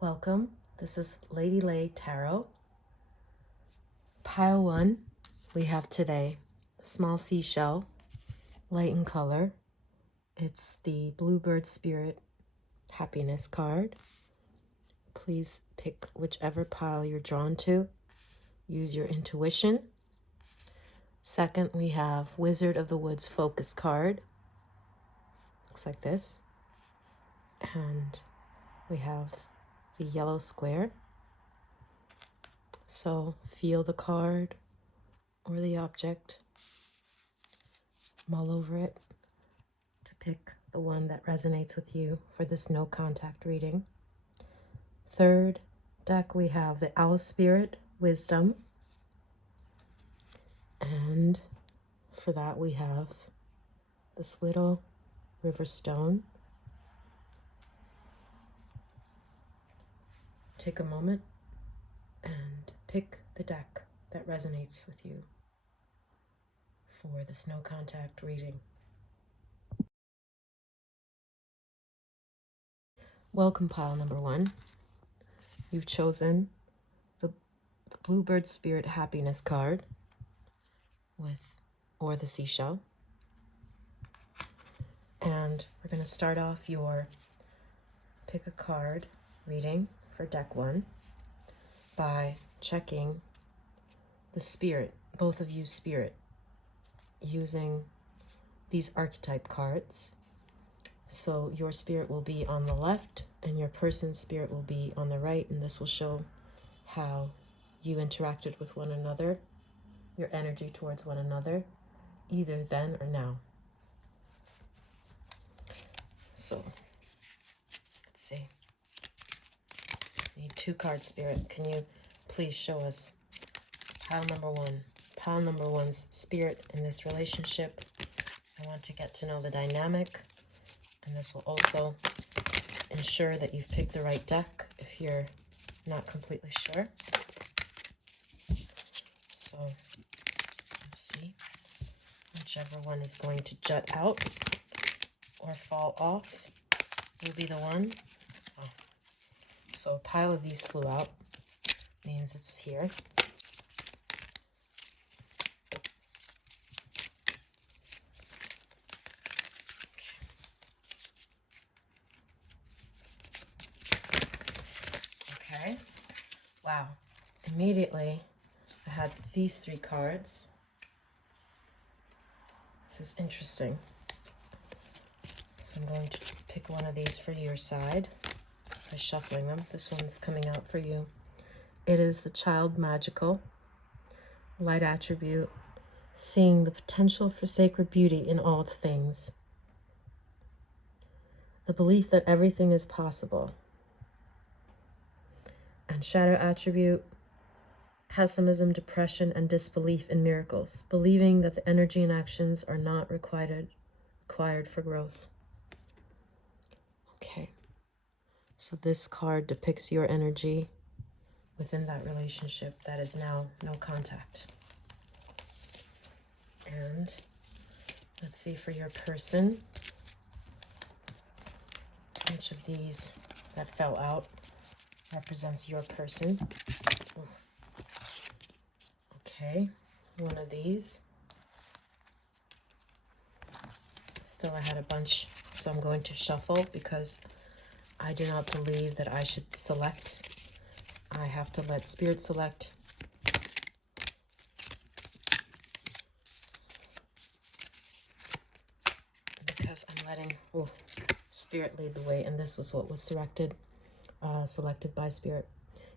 Welcome. This is Lady Lay Tarot. Pile 1, we have today a small seashell, light in color. It's the Bluebird Spirit Happiness card. Please pick whichever pile you're drawn to. Use your intuition. Second, we have Wizard of the Woods Focus card. Looks like this. And we have the yellow square. So feel the card or the object, mull over it to pick the one that resonates with you for this no contact reading. Third deck, we have the Owl Spirit Wisdom. And for that, we have this little river stone. Take a moment and pick the deck that resonates with you for this no contact reading. Welcome, pile number 1. You've chosen the Bluebird Spirit Happiness card or the seashell. And we're going to start off your pick a card reading for deck 1 by checking the spirit, both of you spirit, using these archetype cards. So your spirit will be on the left and your person's spirit will be on the right, and this will show how you interacted with one another, your energy towards one another, either then or now. So let's see. I need 2 card spirit. Can you please show us pile number 1? Pile number 1's spirit in this relationship. I want to get to know the dynamic, and this will also ensure that you've picked the right deck if you're not completely sure. So let's see. Whichever one is going to jut out or fall off will be the one. Oh. So a pile of these flew out, means it's here. Okay. Wow. Immediately, I had these 3 cards. This is interesting. So I'm going to pick one of these for your side by shuffling them. This one's coming out for you. It is the Child Magical, light attribute, seeing the potential for sacred beauty in all things. The belief that everything is possible. And shadow attribute, pessimism, depression, and disbelief in miracles, believing that the energy and actions are not required for growth. Okay, so this card depicts your energy within that relationship that is now no contact. And let's see for your person, which of these that fell out represents your person. Ooh. Okay, one of these. Still, I had a bunch, so I'm going to shuffle because I do not believe that I should select. I have to let Spirit select. Because I'm letting Spirit lead the way, and this was what was selected by Spirit.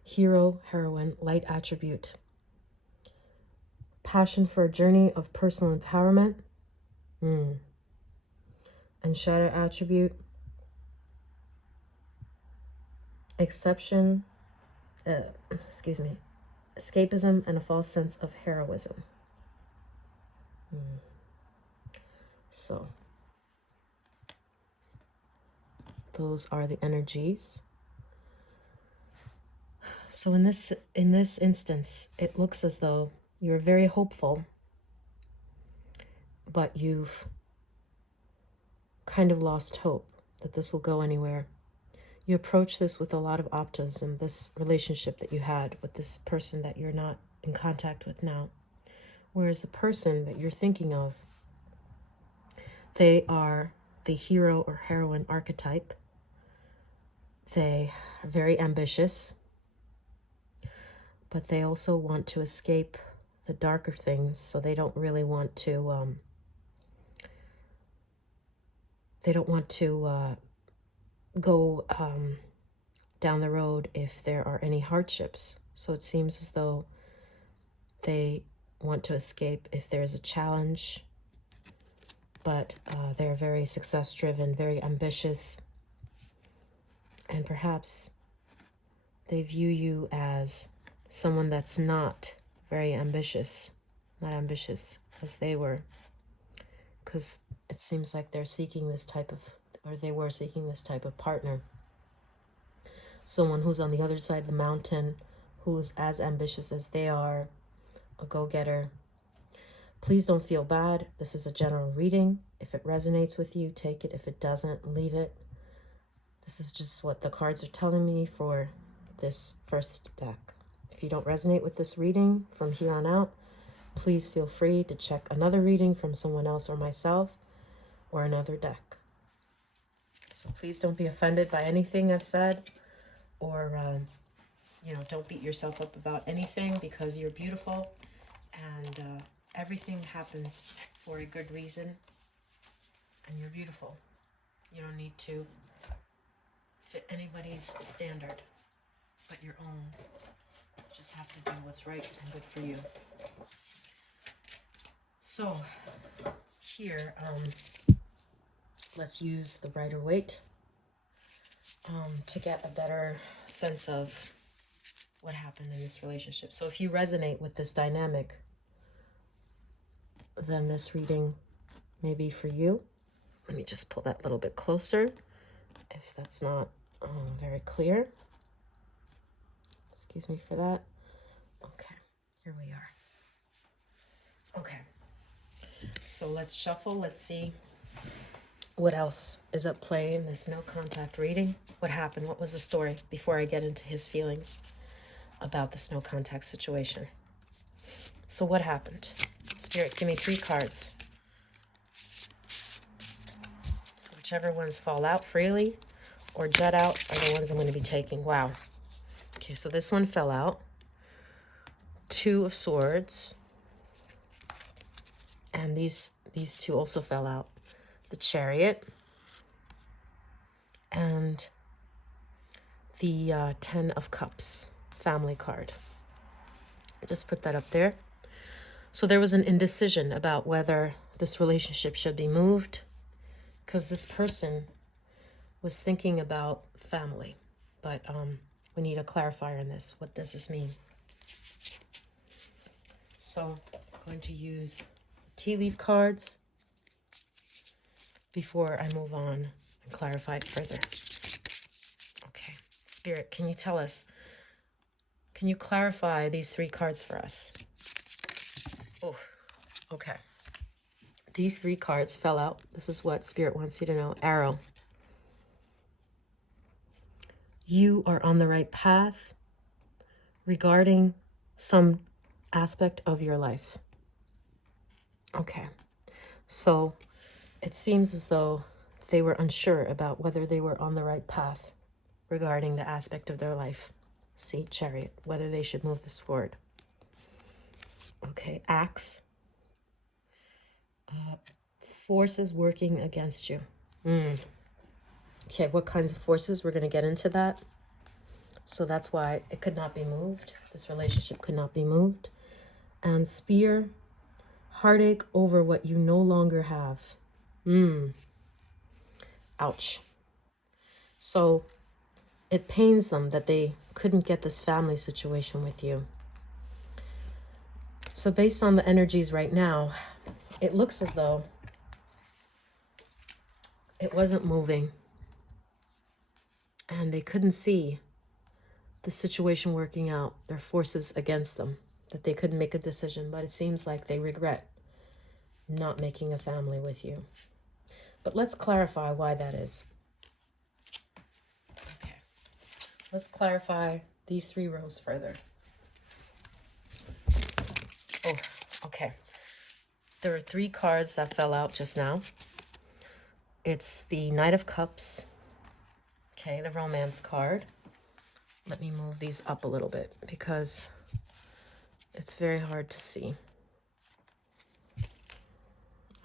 Hero, heroine, light attribute. Passion for a journey of personal empowerment. And shadow attribute. Escapism and a false sense of heroism. So those are the energies. So in this instance, it looks as though you're very hopeful, but you've kind of lost hope that this will go anywhere. You approach this with a lot of optimism, this relationship that you had with this person that you're not in contact with now. Whereas the person that you're thinking of, they are the hero or heroine archetype. They are very ambitious, but they also want to escape the darker things, so they don't really want to, go down the road if there are any hardships. So it seems as though they want to escape if there's a challenge, but they're very success-driven, very ambitious, and perhaps they view you as someone that's not very ambitious, not ambitious as they were, because it seems like they're seeking this type of, or they were seeking this type of partner. Someone who's on the other side of the mountain, who's as ambitious as they are, a go-getter. Please don't feel bad. This is a general reading. If it resonates with you, take it. If it doesn't, leave it. This is just what the cards are telling me for this first deck. If you don't resonate with this reading from here on out, please feel free to check another reading from someone else or myself or another deck. So please don't be offended by anything I've said, or, don't beat yourself up about anything, because you're beautiful, and everything happens for a good reason, and you're beautiful. You don't need to fit anybody's standard but your own. You just have to do what's right and good for you. So here, let's use the brighter weight to get a better sense of what happened in this relationship. So if you resonate with this dynamic, then this reading may be for you. Let me just pull that a little bit closer if that's not very clear. Excuse me for that. Okay, here we are. Okay, so let's shuffle. Let's see what else is at play in this no contact reading. What happened? What was the story before I get into his feelings about this no contact situation? So what happened? Spirit, give me 3 cards. So whichever ones fall out freely or jet out are the ones I'm going to be taking. Wow. Okay, so this one fell out. 2 of Swords. And these 2 also fell out. The Chariot and the 10 of Cups, family card. Just put that up there. So there was an indecision about whether this relationship should be moved, because this person was thinking about family. But we need a clarifier in this. What does this mean? So I'm going to use tea leaf cards before I move on and clarify it further. Okay, Spirit, can you tell us, can you clarify these 3 cards for us? Oh, okay. These 3 cards fell out. This is what Spirit wants you to know. Arrow. You are on the right path regarding some aspect of your life. Okay, so it seems as though they were unsure about whether they were on the right path regarding the aspect of their life. See, Chariot, whether they should move this forward. Okay, Axe. Forces working against you. Okay, what kinds of forces? We're going to get into that. So that's why it could not be moved. This relationship could not be moved. And Spear. Heartache over what you no longer have. Ouch. So it pains them that they couldn't get this family situation with you. So based on the energies right now, it looks as though it wasn't moving. And they couldn't see the situation working out, their forces against them, that they couldn't make a decision. But it seems like they regret not making a family with you. But let's clarify why that is. Okay. let's clarify these 3 rows further. Oh, okay. There are 3 cards that fell out just now. It's the Knight of Cups. Okay, the Romance card. Let me move these up a little bit because it's very hard to see.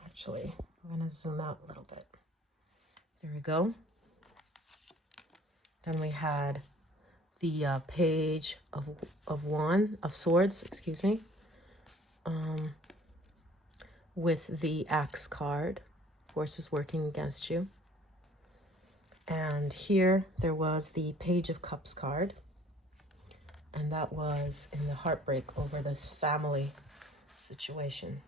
Actually, I'm going to zoom out a little bit. There we go. Then we had the Page of Swords, excuse me, with the Axe card, forces working against you. And here there was the Page of Cups card, and that was in the heartbreak over this family situation.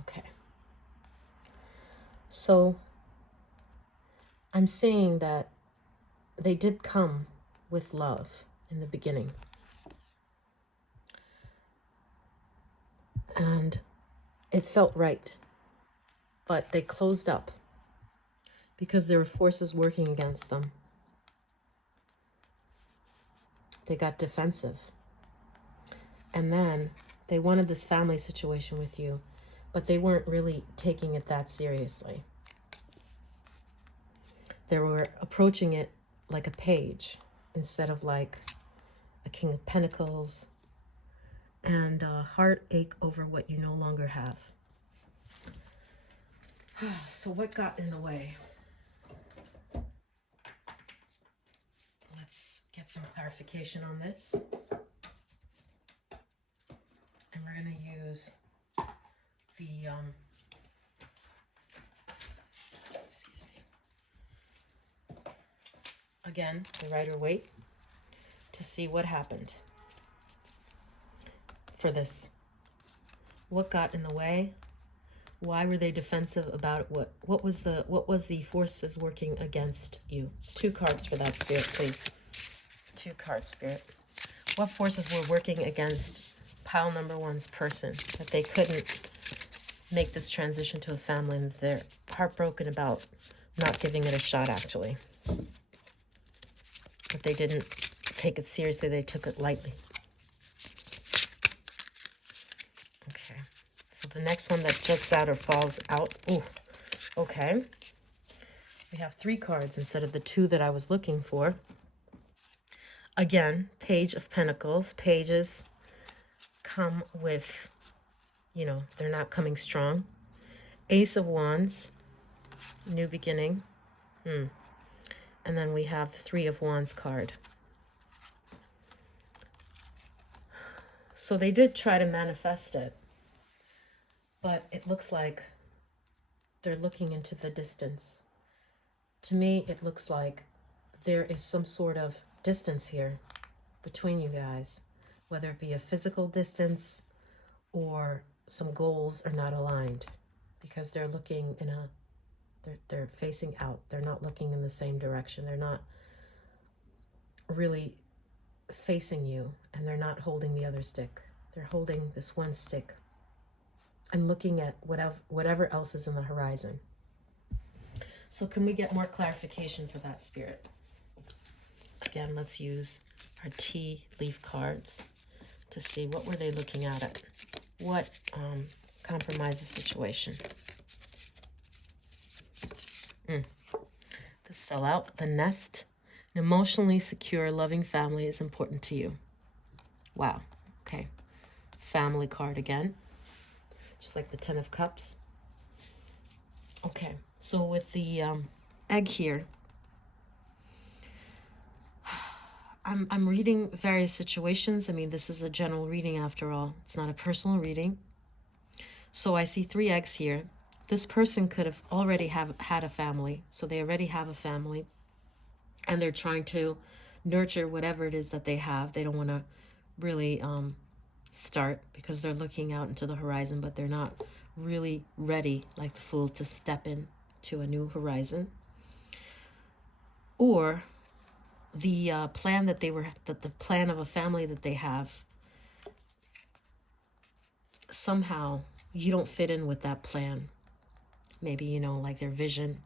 Okay. So I'm seeing that they did come with love in the beginning. And it felt right. But they closed up because there were forces working against them. They got defensive. And then they wanted this family situation with you, but they weren't really taking it that seriously. They were approaching it like a page instead of like a King of Pentacles, and a heartache over what you no longer have. So what got in the way? Let's get some clarification on this. And we're going to use the, excuse me, again, the Rider-Waite, to see what happened for this. What got in the way? Why were they defensive about it? What was the forces working against you? 2 cards for that, Spirit, please. 2 cards, Spirit. What forces were working against pile number 1's person that they couldn't make this transition to a family, and they're heartbroken about not giving it a shot, actually. But they didn't take it seriously, they took it lightly. Okay, so the next one that jets out or falls out, ooh, okay. We have 3 cards instead of the 2 that I was looking for. Again, Page of Pentacles. Pages come with, you know, they're not coming strong. Ace of Wands, new beginning. And then we have 3 of Wands card. So they did try to manifest it, but it looks like they're looking into the distance. To me, it looks like there is some sort of distance here between you guys, whether it be a physical distance or some goals are not aligned, because they're looking in a, they're facing out. They're not looking in the same direction. They're not really facing you, and they're not holding the other stick. They're holding this one stick and looking at whatever else is in the horizon. So can we get more clarification for that, Spirit? Again, let's use our tea leaf cards to see what were they looking at. What compromised the situation. This fell out. The Nest. An emotionally secure, loving family is important to you. Wow. Okay. Family card again. Just like the 10 of Cups. Okay. So with the egg here, I'm reading various situations. I mean, this is a general reading after all. It's not a personal reading. So I see 3 eggs here. This person could have already had a family. So they already have a family. And they're trying to nurture whatever it is that they have. They don't want to really start because they're looking out into the horizon, but they're not really ready, like the Fool, to step in to a new horizon. Or the plan that the plan of a family that they have, somehow you don't fit in with that plan. Maybe, you know, like their vision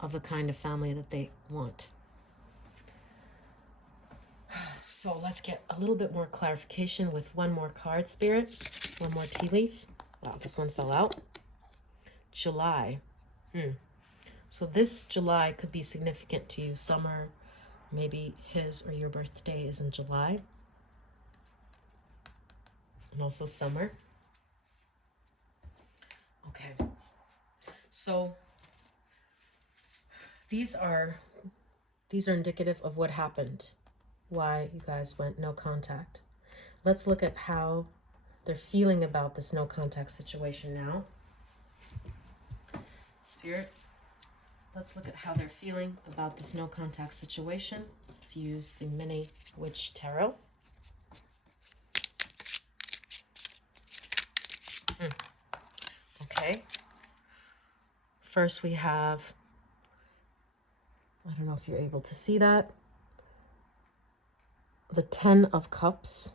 of the kind of family that they want. So let's get a little bit more clarification with one more card, Spirit. One more tea leaf. Wow, this one fell out. July. So this July could be significant to you. Summer, maybe his or your birthday is in July. And also summer. Okay. So these are indicative of what happened. Why you guys went no contact. Let's look at how they're feeling about this no contact situation now. Spirit, let's look at how they're feeling about this no contact situation. Let's use the Mini Witch Tarot. Okay. First we have, I don't know if you're able to see that, the 10 of Cups.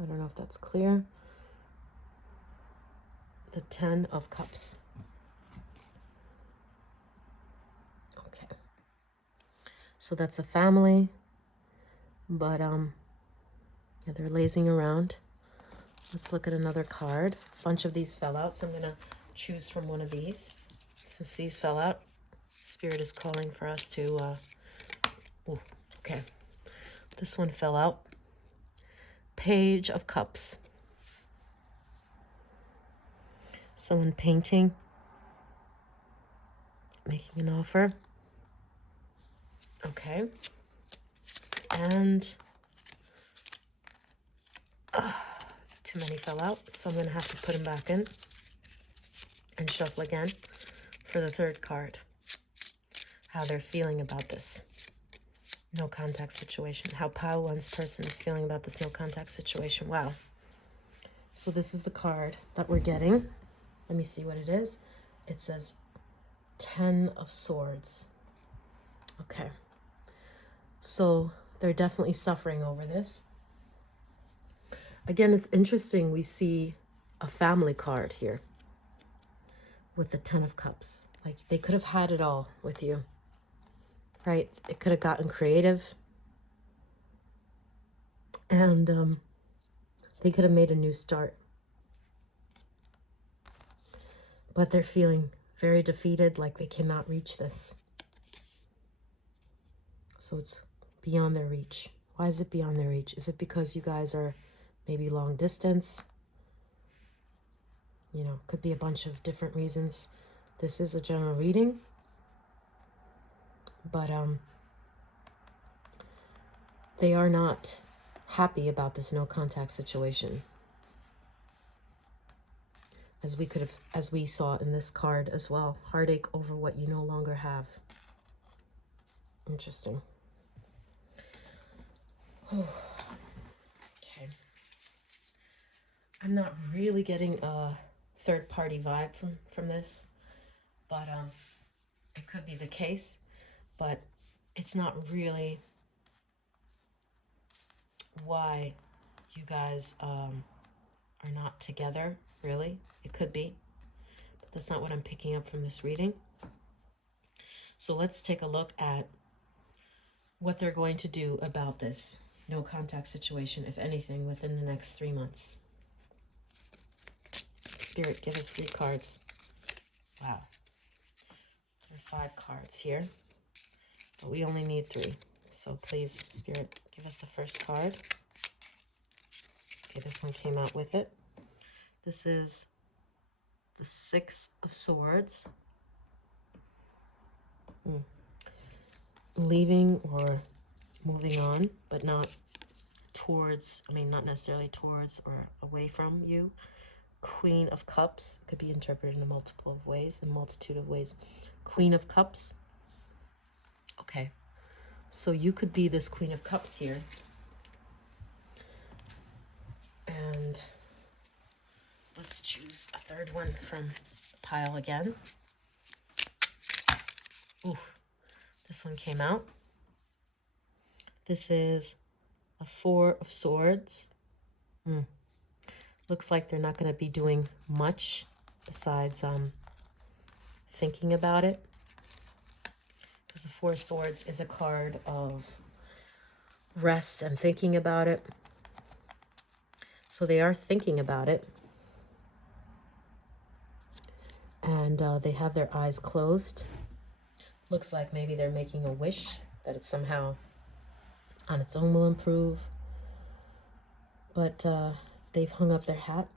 I don't know if that's clear. The 10 of Cups. Okay. So that's a family, but yeah, they're lazing around. Let's look at another card. A bunch of these fell out, so I'm gonna choose from one of these. Since these fell out, Spirit is calling for us to, oh, okay. This one fell out. Page of Cups. Someone painting, making an offer. Okay. And too many fell out, so I'm going to have to put them back in and shuffle again for the third card. How they're feeling about this no contact situation. How Pile One's person is feeling about this no contact situation. Wow. So this is the card that we're getting. Let me see what it is. It says 10 of Swords. Okay. So they're definitely suffering over this. Again, it's interesting. We see a family card here with the 10 of Cups. Like they could have had it all with you, right? It could have gotten creative. And they could have made a new start. But they're feeling very defeated, like they cannot reach this. So it's beyond their reach. Why is it beyond their reach? Is it because you guys are maybe long distance? You know, could be a bunch of different reasons. This is a general reading. But they are not happy about this no contact situation. As we saw in this card as well. Heartache over what you no longer have. Interesting. Oh. Okay. I'm not really getting a third-party vibe from this, but it could be the case, but it's not really why you guys are not together, really. It could be, but that's not what I'm picking up from this reading. So let's take a look at what they're going to do about this no contact situation, if anything, within the next 3 months. Spirit, give us 3 cards. Wow. There are 5 cards here, but we only need 3. So please, Spirit, give us the first card. Okay, this one came out with it. This is the 6 of Swords. Leaving or moving on, but not towards, not necessarily towards or away from you. Queen of Cups could be interpreted in a multitude of ways. Queen of Cups. Okay, so you could be this Queen of Cups here. And let's choose a third one from the pile again. Ooh, this one came out. This is a 4 of Swords. Looks like they're not going to be doing much besides thinking about it. Because the 4 of Swords is a card of rest and thinking about it. So they are thinking about it. And they have their eyes closed. Looks like maybe they're making a wish that it somehow on its own will improve. But they've hung up their hat,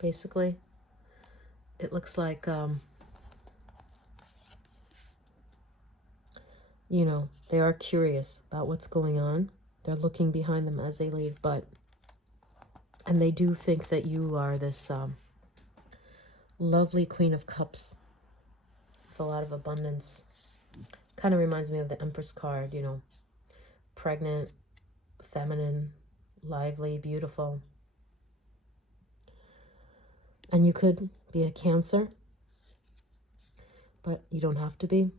basically. It looks like, you know, they are curious about what's going on. They're looking behind them as they leave, and they do think that you are this lovely Queen of Cups with a lot of abundance. Kind of reminds me of the Empress card, you know, pregnant, feminine, lively, beautiful. And you could be a Cancer, but you don't have to be.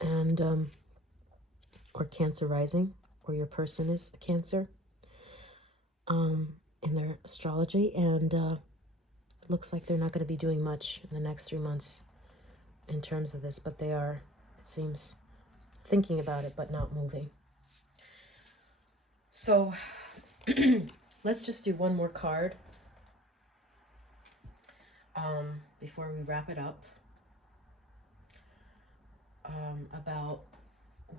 And, or Cancer rising, or your person is a Cancer in their astrology. And it looks like they're not going to be doing much in the next 3 months in terms of this, but they are, it seems, thinking about it, but not moving. So let's just do one more card before we wrap it up, about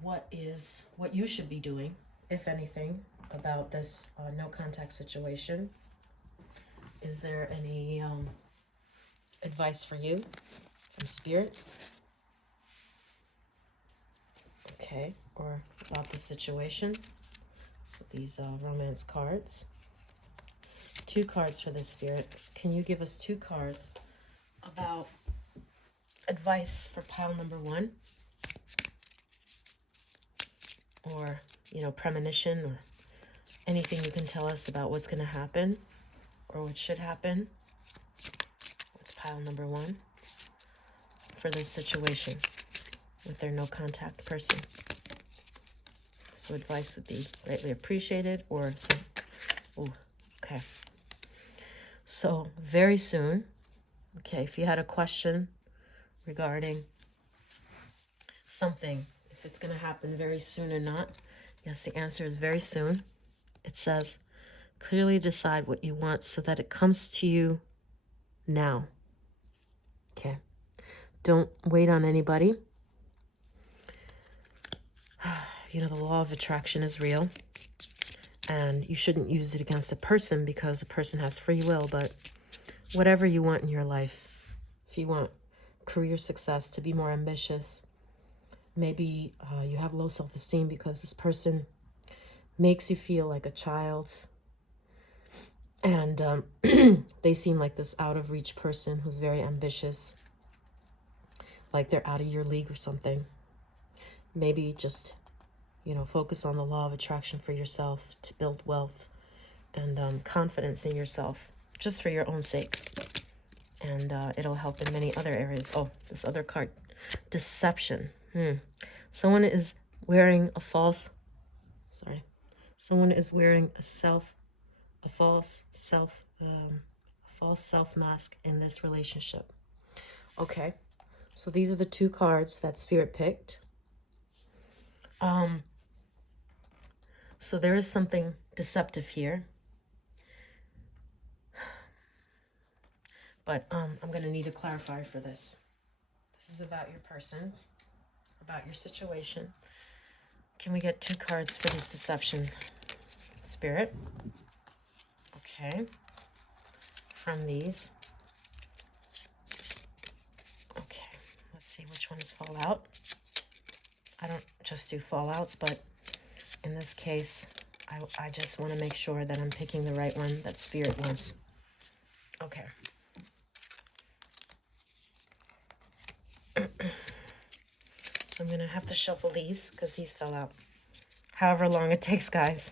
what you should be doing, if anything, about this no contact situation. Is there any advice for you from Spirit? Okay, or about the situation. So these romance cards. 2 cards for this, Spirit. Can you give us 2 cards about advice for pile number 1? Or, you know, premonition, or anything you can tell us about what's going to happen or what should happen with pile number 1 for this situation with their no contact person. So advice would be greatly appreciated, or some, oh, okay. So very soon, okay, if you had a question regarding something, if it's going to happen very soon or not, yes, the answer is very soon. It says, clearly decide what you want so that it comes to you now. Okay. Don't wait on anybody. You know, the law of attraction is real, and you shouldn't use it against a person because a person has free will. But whatever you want in your life, if you want career success, to be more ambitious, maybe you have low self-esteem because this person makes you feel like a child, and they seem like this out of reach person who's very ambitious, like they're out of your league or something. Maybe just, you know, focus on the law of attraction for yourself to build wealth and confidence in yourself, just for your own sake. And it'll help in many other areas. Oh, this other card, deception. Someone is wearing a false, someone is wearing a false self mask in this relationship. Okay, so these are the 2 cards that Spirit picked. So there is something deceptive here. But I'm going to need a clarifier for this. This is about your person, about your situation. Can we get 2 cards for this deception, Spirit? Okay. From these. Okay. Let's see which ones fall out. I don't just do fallouts, but in this case, I just want to make sure that I'm picking the right one that Spirit wants. Okay. So I'm going to have to shuffle these because these fell out. However long it takes, guys.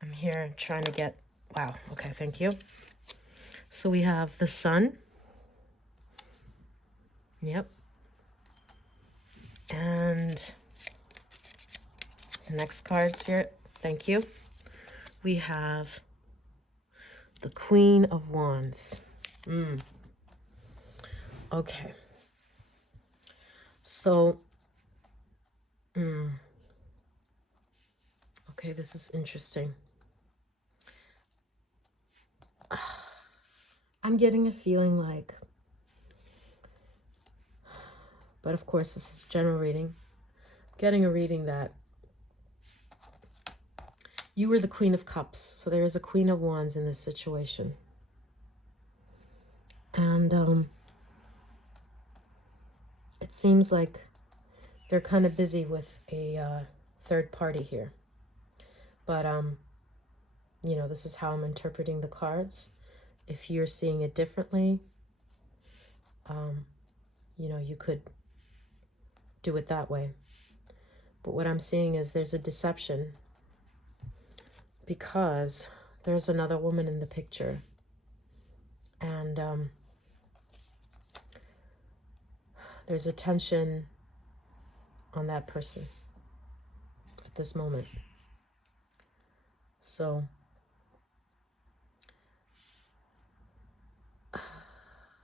I'm here trying to get... Wow. Okay, thank you. So we have the Sun. Yep. And the next card, Spirit. Thank you. We have the Queen of Wands. Okay. So, okay, this is interesting. I'm getting a feeling like, but of course this is general reading, getting a reading that you were the Queen of Cups. So there is a Queen of Wands in this situation. And it seems like they're kind of busy with a third party here. But, you know, this is how I'm interpreting the cards. If you're seeing it differently, you know, you could do it that way. But what I'm seeing is there's a deception because there's another woman in the picture. And there's a tension on that person at this moment. So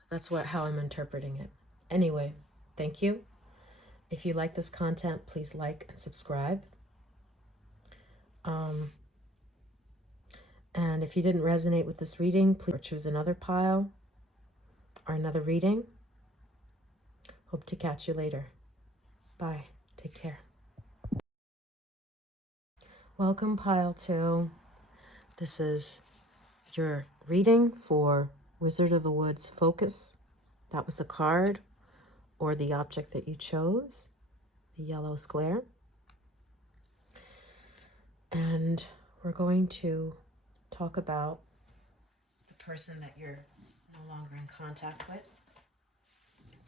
that's how I'm interpreting it. Anyway, thank you. If you like this content, please like and subscribe. And if you didn't resonate with this reading, please choose another pile or another reading. Hope to catch you later. Bye. Take care. Welcome, pile 2. This is your reading for Wizard of the Woods Focus. That was the card or the object that you chose, the yellow square. And we're going to talk about the person that you're no longer in contact with.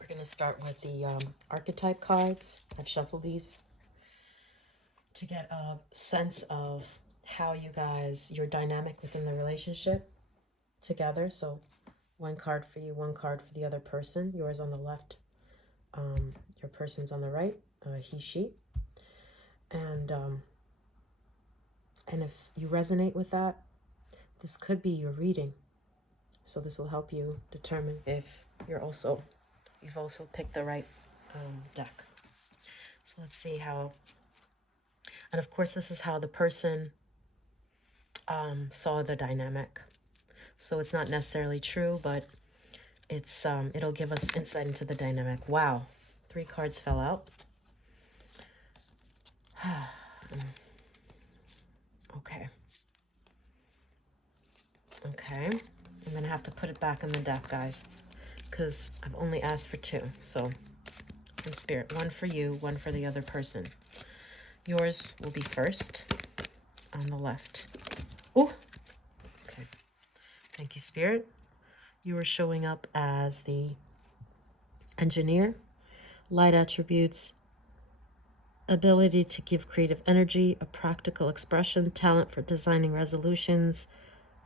We're going to start with the archetype cards. I've shuffled these to get a sense of how you guys, your dynamic within the relationship together. So one card for you, one card for the other person. Yours on the left, your person's on the right, he, she. And if you resonate with that, this could be your reading. So this will help you determine if you've also picked the right deck. So let's see how, and of course this is how the person saw the dynamic. So it's not necessarily true, but it's it'll give us insight into the dynamic. Wow, 3 cards fell out. Okay, I'm gonna have to put it back in the deck, guys, because I've only asked for 2. So from Spirit, 1 for you, 1 for the other person. Yours will be first on the left. Oh, okay. Thank you, Spirit. You are showing up as the engineer. Light attributes: ability to give creative energy, a practical expression, talent for designing resolutions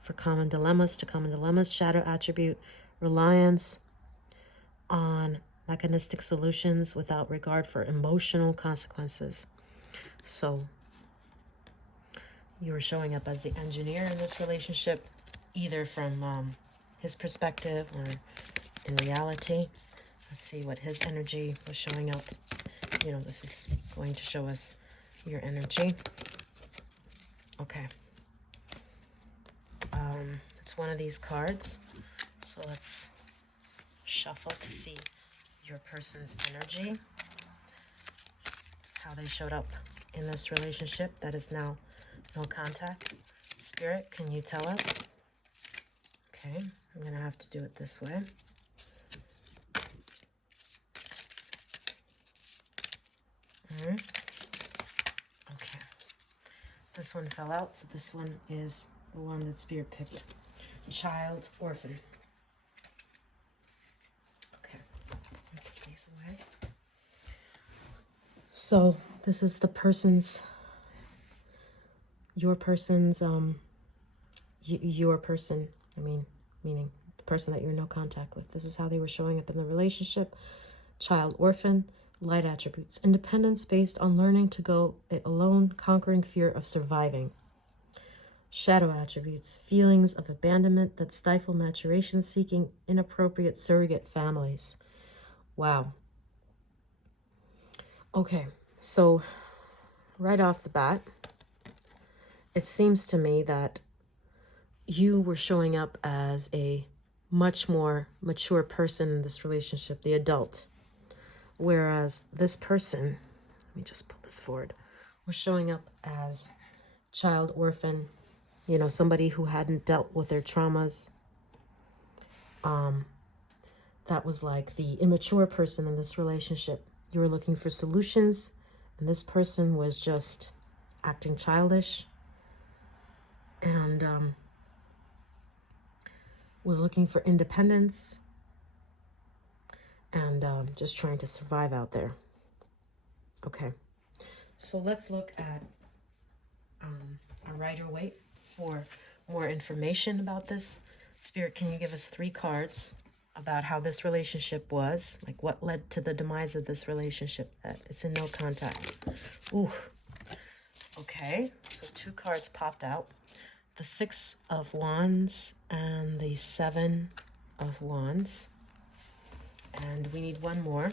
for common dilemmas to common dilemmas. Shadow attribute: reliance on mechanistic solutions without regard for emotional consequences. So you are showing up as the engineer in this relationship, either from his perspective or in reality. Let's see what his energy was showing up. You know, this is going to show us your energy. Okay. It's one of these cards. So let's shuffle to see your person's energy, how they showed up in this relationship that is now no contact. Spirit, can you tell us? Okay, I'm going to have to do it this way. Okay, this one fell out, so this one is the one that Spirit picked. Child, orphan. Okay, put these away. So this is the person's, your person's, your person, meaning the person that you're in no contact with. This is how they were showing up in the relationship. Child, orphan. Light attributes: independence based on learning to go it alone, conquering fear of surviving. Shadow attributes: feelings of abandonment that stifle maturation, seeking inappropriate surrogate families. Wow. Okay, so right off the bat, it seems to me that you were showing up as a much more mature person in this relationship, the adult. Whereas this person, let me just pull this forward, was showing up as child orphan, you know, somebody who hadn't dealt with their traumas. That was like the immature person in this relationship. You were looking for solutions, and this person was just acting childish and was looking for independence and just trying to survive out there. Okay, so let's look at a Rider-Waite for more information about this. Spirit, can you give us 3 cards about how this relationship was? Like what led to the demise of this relationship? It's in no contact. Ooh. Okay, so 2 cards popped out. The 6 of Wands and the 7 of Wands. And we need one more.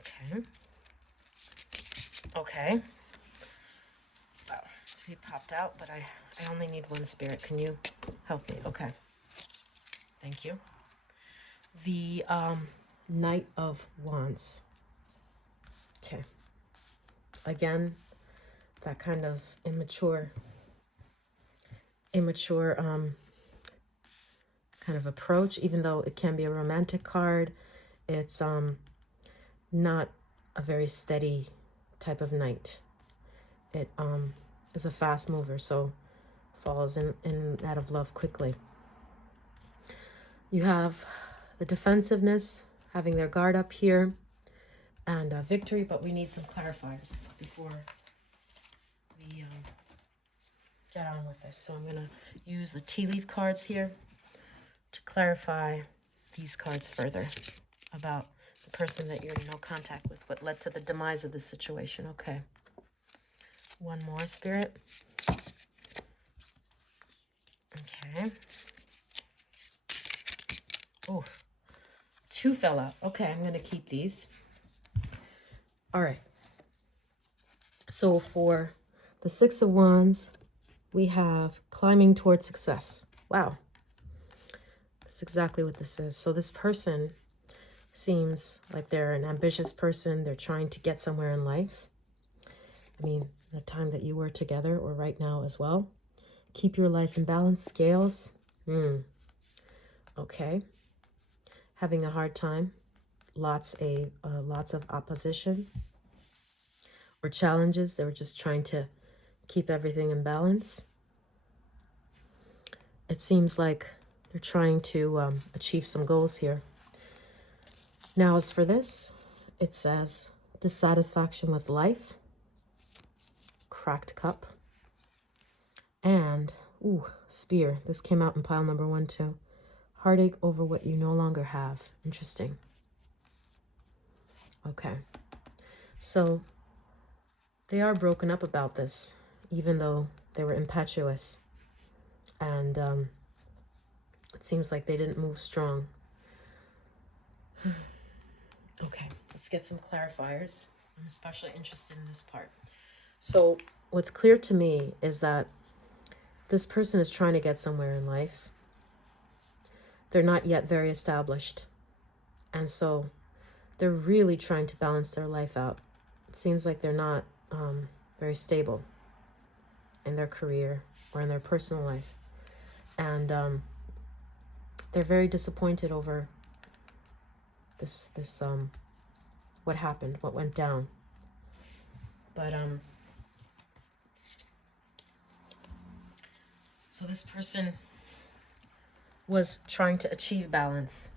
Okay. Okay. Wow, 3 popped out, but I only need 1, Spirit. Can you help me? Okay. Thank you. The Knight of Wands. Okay. Again, that kind of immature kind of approach, even though it can be a romantic card. It's not a very steady type of knight. It is a fast mover, so falls in and out of love quickly. You have the defensiveness, having their guard up here, and victory, but we need some clarifiers before we get on with this. So I'm going to use the tea leaf cards here to clarify these cards further about the person that you're in no contact with, what led to the demise of this situation. Okay. One more, Spirit. Okay. Oh, 2 fell out. Okay, I'm going to keep these. All right. So for the 6 of Wands, we have climbing towards success. Wow. That's exactly what this is. So this person seems like they're an ambitious person. They're trying to get somewhere in life. I mean, the time that you were together or right now as well. Keep your life in balance. Scales. Okay. Having a hard time. Lots of opposition or challenges. They were just trying to keep everything in balance. It seems like they're trying to achieve some goals here. Now, as for this, it says dissatisfaction with life, cracked cup, and, ooh, spear. This came out in pile number 1, too. Heartache over what you no longer have. Interesting. Okay. So they are broken up about this, even though they were impetuous. And it seems like they didn't move strong. Okay, let's get some clarifiers. I'm especially interested in this part. So what's clear to me is that this person is trying to get somewhere in life. They're not yet very established. And so they're really trying to balance their life out. It seems like they're not very stable in their career or in their personal life. And they're very disappointed over this what happened, what went down. But so this person was trying to achieve balance.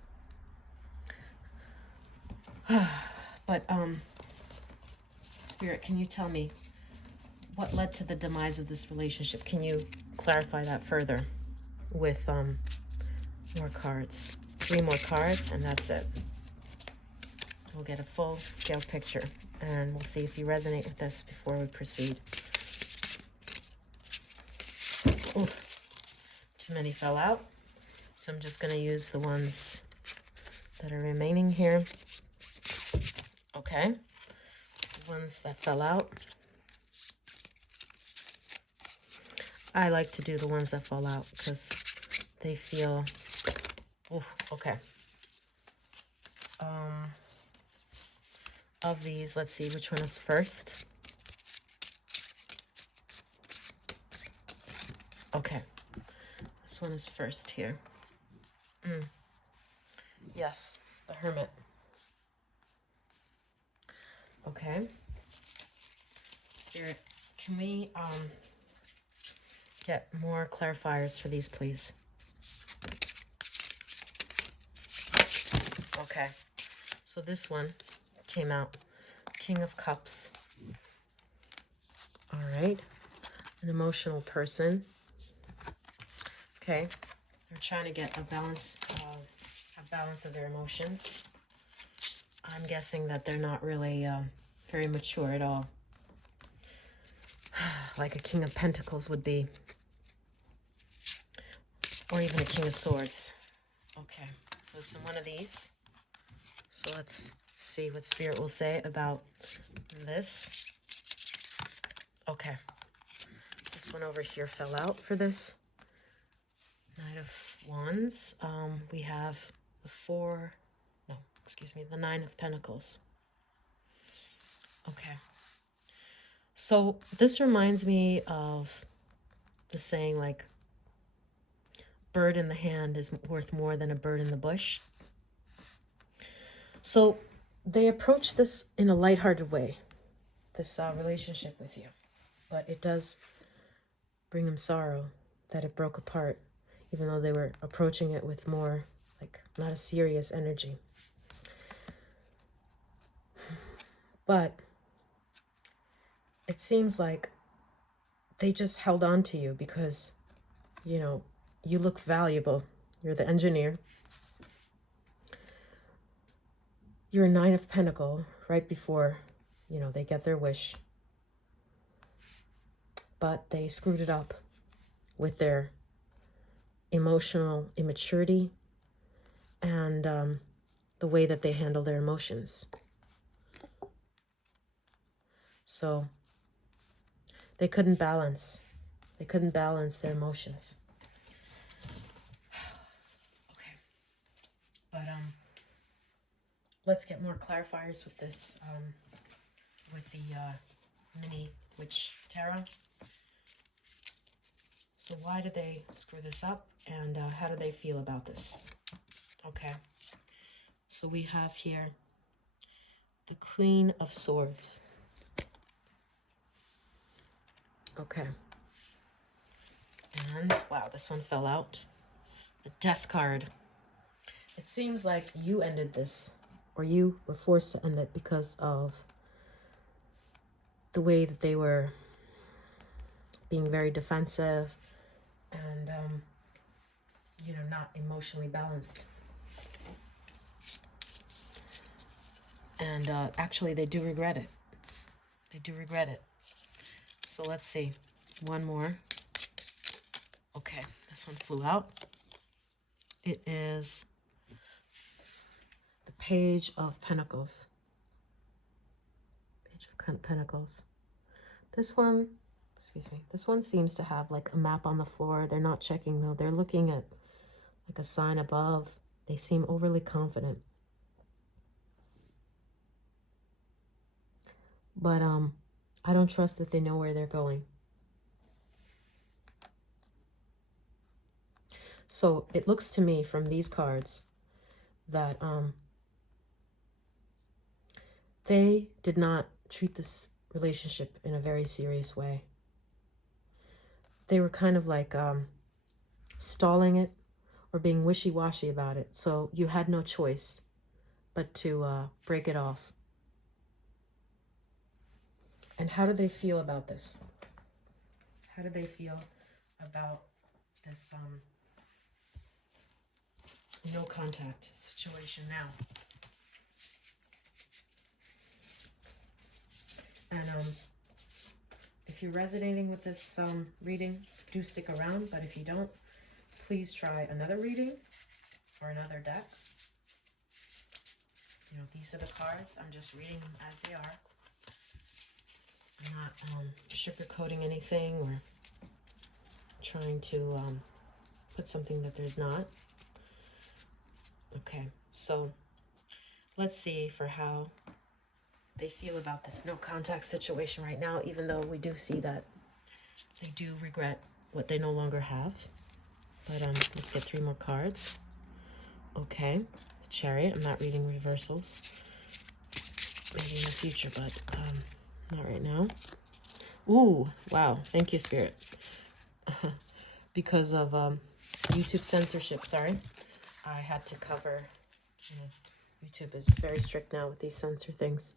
But Spirit, can you tell me what led to the demise of this relationship? Can you clarify that further with more cards? 3 more cards, and that's it. We'll get a full scale picture, and we'll see if you resonate with this before we proceed. Ooh, too many fell out, so I'm just going to use the ones that are remaining here. Okay. Ones that fell out. I like to do the ones that fall out because they feel, oh, okay. Of these, let's see which one is first. Okay, this one is first here. Yes, the Hermit. Okay. Spirit, can we get more clarifiers for these, please? Okay, so this one came out, King of Cups. All right, an emotional person. Okay, they're trying to get a balance of their emotions. I'm guessing that they're not really very mature at all, like a King of Pentacles would be, or even a King of Swords. Okay, so it's one of these. So let's see what Spirit will say about this. Okay, this one over here fell out for this Knight of Wands. We have the Nine of Pentacles. Okay, so this reminds me of the saying, like, bird in the hand is worth more than a bird in the bush. So they approach this in a lighthearted way, this relationship with you. But it does bring them sorrow that it broke apart, even though they were approaching it with more, like, not a serious energy. But it seems like they just held on to you because, you know, you look valuable. You're the engineer. You're a Nine of Pentacles right before, you know, they get their wish. But they screwed it up with their emotional immaturity and the way that they handle their emotions. So they couldn't balance. They couldn't balance their emotions. Okay. But let's get more clarifiers with this, with the mini witch tarot. So why did they screw this up, and how do they feel about this? Okay. So we have here the Queen of Swords. Okay. And, wow, this one fell out. The Death card. It seems like you ended this, or you were forced to end it because of the way that they were being very defensive and, you know, not emotionally balanced. And actually, they do regret it. They do regret it. So let's see. One more. Okay, this one flew out. It is the Page of Pentacles. Page of Pentacles. This one, excuse me, this one seems to have like a map on the floor. They're not checking though. They're looking at like a sign above. They seem overly confident. But I don't trust that they know where they're going. So it looks to me from these cards that they did not treat this relationship in a very serious way. They were kind of like stalling it or being wishy-washy about it. So you had no choice but to break it off. And how do they feel about this? How do they feel about this no contact situation now? And if you're resonating with this reading, do stick around. But if you don't, please try another reading or another deck. You know, these are the cards. I'm just reading them as they are. I'm not sugarcoating anything or trying to put something that there's not. Okay, so let's see for how they feel about this no contact situation right now, even though we do see that they do regret what they no longer have. But let's get 3 more cards. Okay, Chariot. I'm not reading reversals. Maybe in the future, but not right now. Ooh, wow. Thank you, Spirit. Because of YouTube censorship, sorry. I had to cover, you know, YouTube is very strict now with these censor things.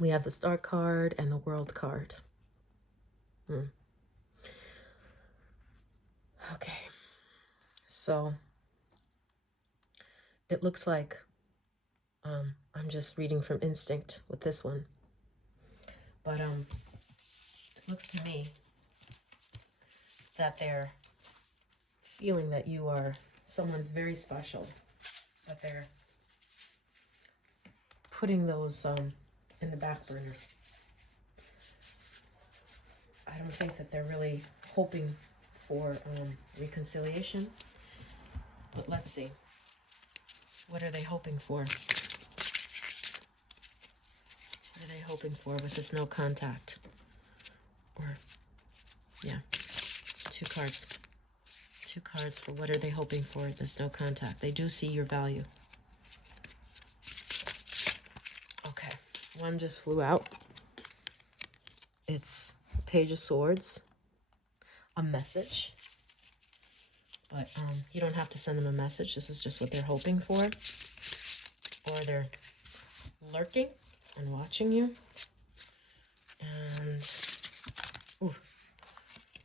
We have the Star card and the World card. Okay. So it looks like I'm just reading from instinct with this one. But it looks to me that they're feeling that you are someone's very special, that they're putting those in the back burner. I don't think that they're really hoping for reconciliation, but let's see. What are they hoping for? What are they hoping for with this no contact? Or, yeah, 2 cards. 2 cards for what are they hoping for, this no contact. They do see your value. Okay, one just flew out. It's Page of Swords, a message. But you don't have to send them a message. This is just what they're hoping for. Or they're lurking and watching you. And, ooh,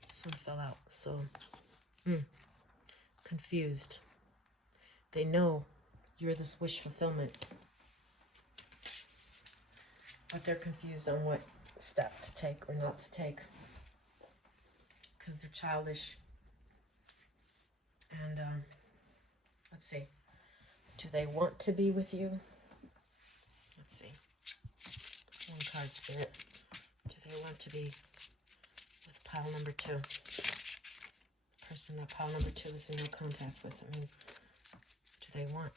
this one fell out. So, confused. They know you're this wish fulfillment. But they're confused on what step to take or not to take. Because they're childish. And let's see. Do they want to be with you? Let's see. 1 card, Spirit. Do they want to be with pile number 2? The person that pile number 2 is in no contact with. I mean, do they want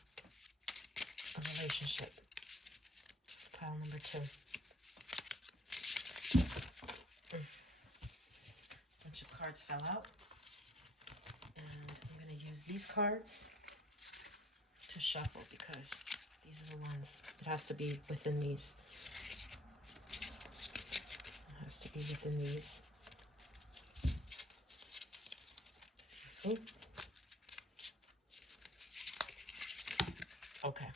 a relationship? Pile number 2. Bunch of cards fell out. And I'm going to use these cards to shuffle because these are the ones. It has to be within these. It has to be within these. Excuse me. Okay.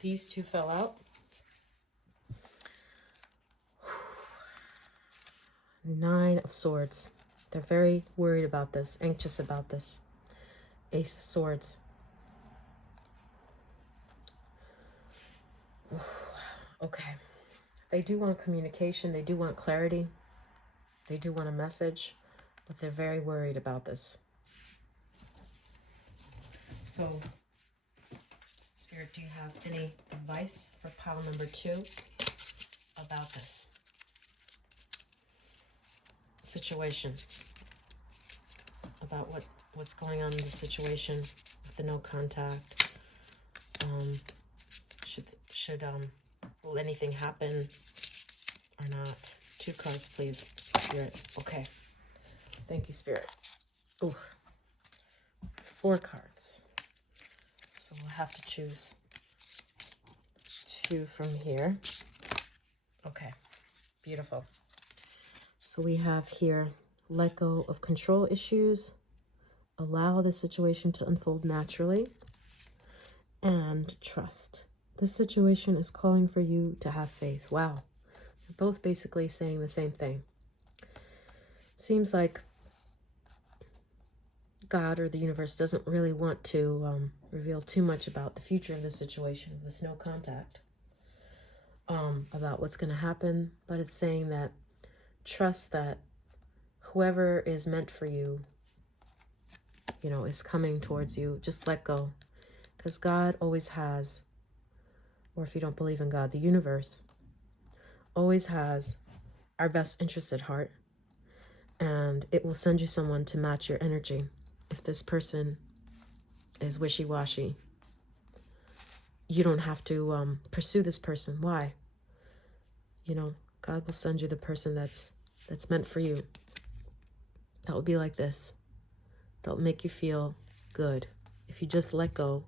These 2 fell out. 9 of Swords. They're very worried about this, anxious about this. Ace of Swords. Okay. They do want communication. They do want clarity. They do want a message, but they're very worried about this. So, Spirit, do you have any advice for pile number 2 about this situation? About what's going on in the situation with the no contact? Will anything happen or not? 2 cards, please, Spirit. Okay. Thank you, Spirit. Ooh. 4 cards. So we'll have to choose 2 from here. Okay. Beautiful. So we have here, let go of control issues, allow the situation to unfold naturally, and trust. This situation is calling for you to have faith. Wow. They're both basically saying the same thing. Seems like God or the universe doesn't really want to reveal too much about the future of the situation, of this no contact, about what's going to happen, but it's saying that trust that whoever is meant for you, you know, is coming towards you. Just let go, because God always has or if you don't believe in God, the universe always has our best interest at heart, and it will send you someone to match your energy. If this person is wishy-washy, you don't have to pursue this person. Why? You know, God will send you the person that's meant for you. That will be like this. That'll make you feel good. If you just let go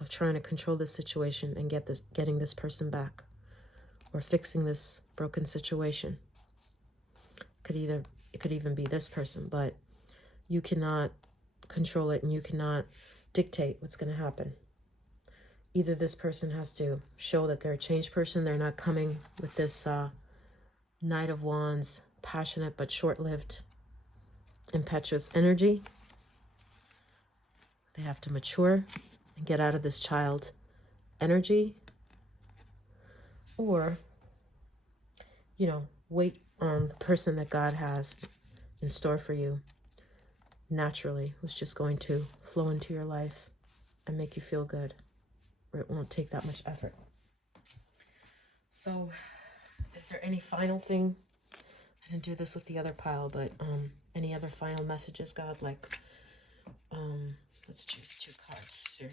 of trying to control this situation and getting this person back, or fixing this broken situation. It could even be this person, but you cannot control it and you cannot dictate what's going to happen. Either this person has to show that they're a changed person. They're not coming with this Knight of Wands, passionate but short-lived, impetuous energy. They have to mature and get out of this child energy. Or, you know, wait on the person that God has in store for you naturally, who's just going to flow into your life and make you feel good, where it won't take that much effort. So, is there any final thing? I didn't do this with the other pile, but any other final messages, God? Like, let's choose 2 cards here.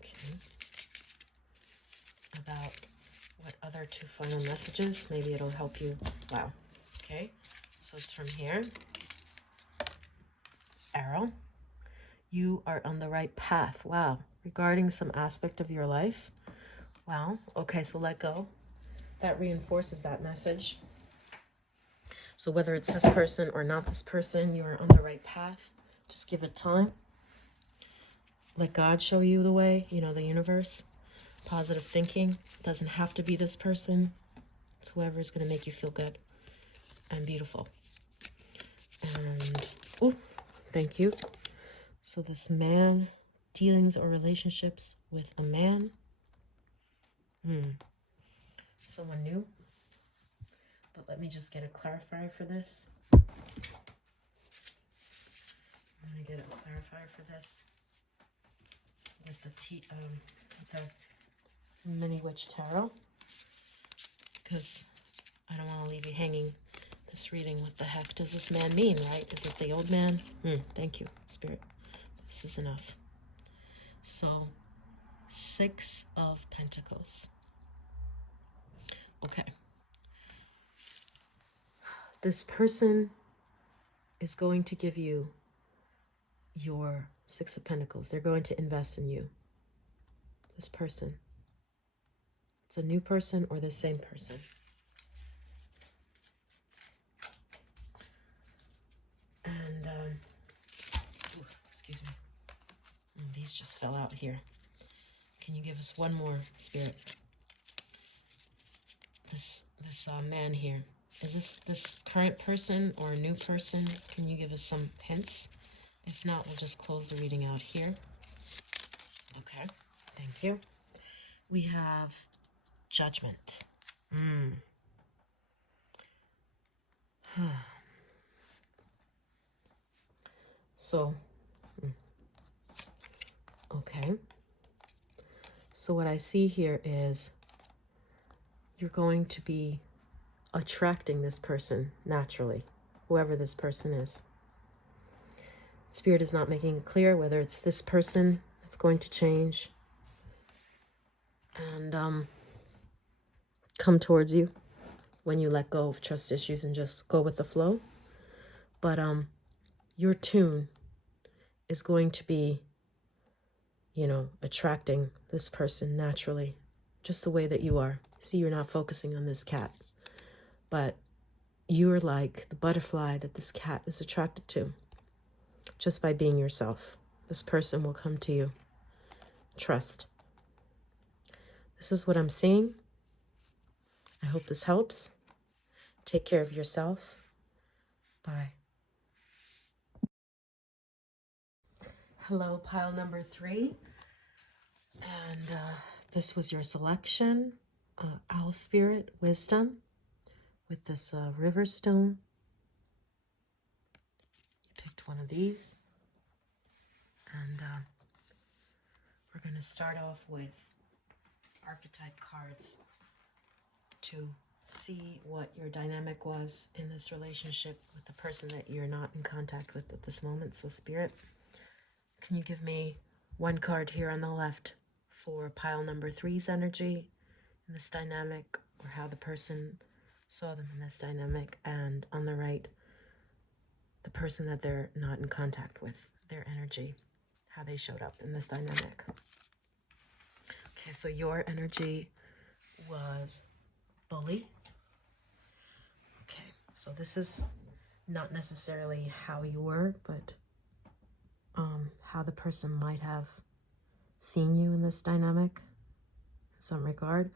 Okay. About what other 2 final messages? Maybe it'll help you. Wow. Okay. So it's from here. Arrow. You are on the right path. Wow. Regarding some aspect of your life. Wow. Okay, so let go. That reinforces that message. So whether it's this person or not this person, you are on the right path. Just give it time. Let God show you the way, you know, the universe. Positive thinking. It doesn't have to be this person. It's whoever is going to make you feel good and beautiful. And, oh, thank you. So this man, dealings or relationships with a man. Someone new. But let me just get a clarifier for this. I'm going to get a clarifier for this with the Mini Witch Tarot, because I don't want to leave you hanging this reading. What the heck does this man mean, right? Is it the old man? Thank you, Spirit. This is enough. So, 6 of Pentacles. Okay. This person is going to give you your 6 of Pentacles. They're going to invest in you. This person. It's a new person or the same person. And, excuse me. These just fell out here. Can you give us one more, Spirit? This man here. Is this current person or a new person? Can you give us some hints? If not, we'll just close the reading out here. Okay, thank you. We have Judgment. So, okay. So what I see here is you're going to be attracting this person naturally, whoever this person is. Spirit is not making it clear whether it's this person that's going to change and come towards you when you let go of trust issues and just go with the flow. But your tune is going to be, you know, attracting this person naturally, just the way that you are. See, you're not focusing on this cat, but you're like the butterfly that this cat is attracted to. Just by being yourself, this person will come to you. Trust. This is what I'm seeing. I hope this helps. Take care of yourself. Bye. Hello, pile number 3. And this was your selection. Owl Spirit, Wisdom, with this river stone. You picked one of these. And We're going to start off with archetype cards to see what your dynamic was in this relationship with the person that you're not in contact with at this moment. So Spirit, can you give me one card here on the left for pile number 3's energy in this dynamic, or how the person saw them in this dynamic, and on the right, the person that they're not in contact with, their energy, how they showed up in this dynamic. Okay, so your energy was bully. Okay, so this is not necessarily how you were, but how the person might have seen you in this dynamic in some regard.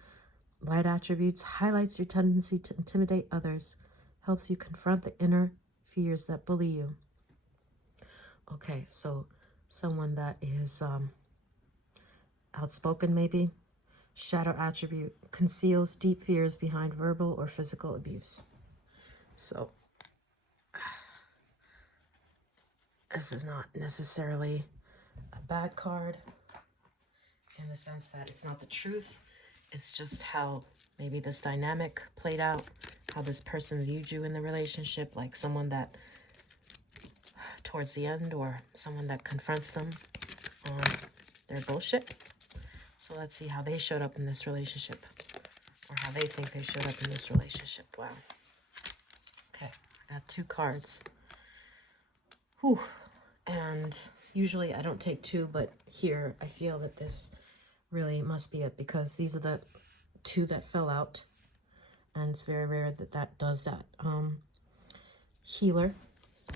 Light attributes highlights your tendency to intimidate others, helps you confront the inner fears that bully you. Okay, so someone that is outspoken maybe. Shadow attribute conceals deep fears behind verbal or physical abuse. So this is not necessarily a bad card in the sense that it's not the truth. It's just how maybe this dynamic played out, how this person viewed you in the relationship, like someone that towards the end, or someone that confronts them on their bullshit. So let's see how they showed up in this relationship, or how they think they showed up in this relationship. Wow. Okay, I got 2 cards. Whew. And usually I don't take 2, but here I feel that this really must be it, because these are the 2 that fell out, and it's very rare that that does that. Healer,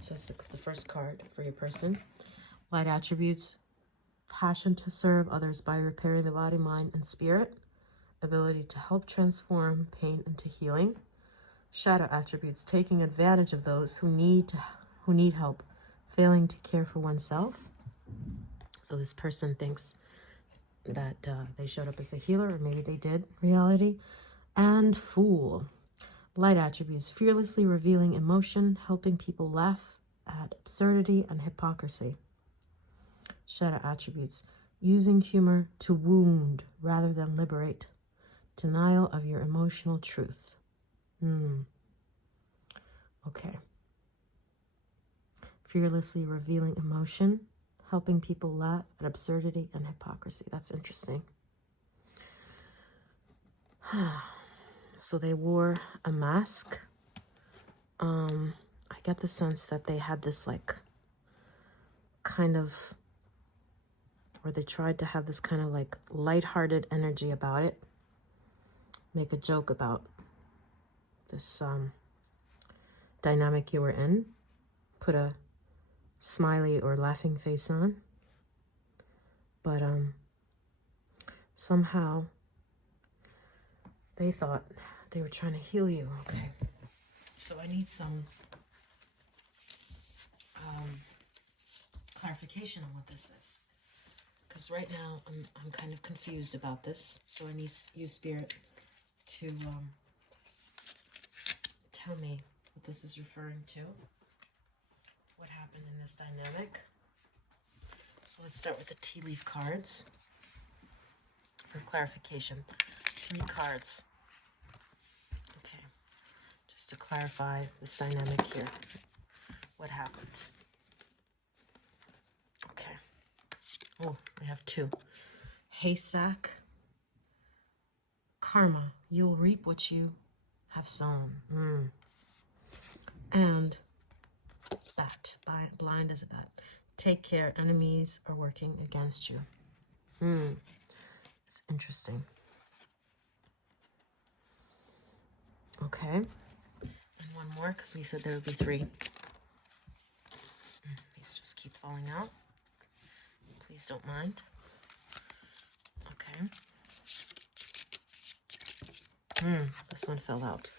so that's the first card for your person. Light attributes, passion to serve others by repairing the body, mind, and spirit. Ability to help transform pain into healing. Shadow attributes, taking advantage of those who need help, failing to care for oneself. So this person thinks that they showed up as a healer, or maybe they did, reality. And Fool. Light attributes, fearlessly revealing emotion, helping people laugh at absurdity and hypocrisy. Shadow attributes, using humor to wound rather than liberate. Denial of your emotional truth. Okay. Fearlessly revealing emotion, helping people laugh at absurdity and hypocrisy. That's interesting. So they wore a mask. I get the sense that they had this like kind of, or they tried to have this kind of like lighthearted energy about it. Make a joke about this dynamic you were in. Put a smiley or laughing face on. But somehow they thought they were trying to heal you. Okay. So I need some clarification on what this is. Because right now I'm kind of confused about this. So I need you, Spirit, to tell me what this is referring to. What happened in this dynamic. So let's start with the tea leaf cards for clarification. 3 cards. Okay. Just to clarify this dynamic here. What happened? Okay. Oh, we have 2. Haystack. Karma. You'll reap what you have sown. And bat. Blind as a bat. Take care. Enemies are working against you. It's interesting. Okay. And one more, because we said there would be 3. These just keep falling out. Please don't mind. Okay. This one fell out.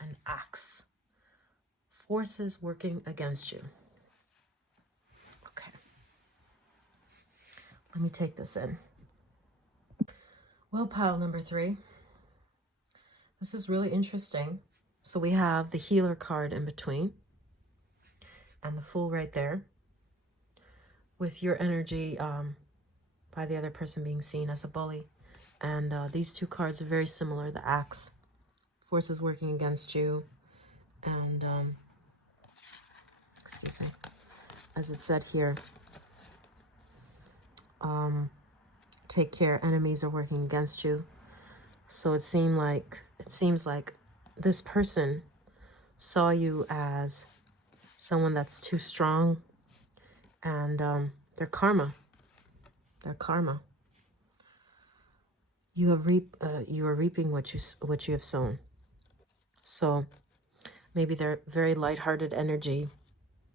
An axe. Forces working against you. Okay. Let me take this in. Well, pile number 3. This is really interesting. So we have the healer card in between and the Fool right there, with your energy by the other person being seen as a bully. And these two cards are very similar. The Axe, forces working against you. And, excuse me, as it said here, take care, enemies are working against you. So it seems like this person saw you as someone that's too strong, and their karma. You are reaping what you have sown. So maybe they're very lighthearted energy,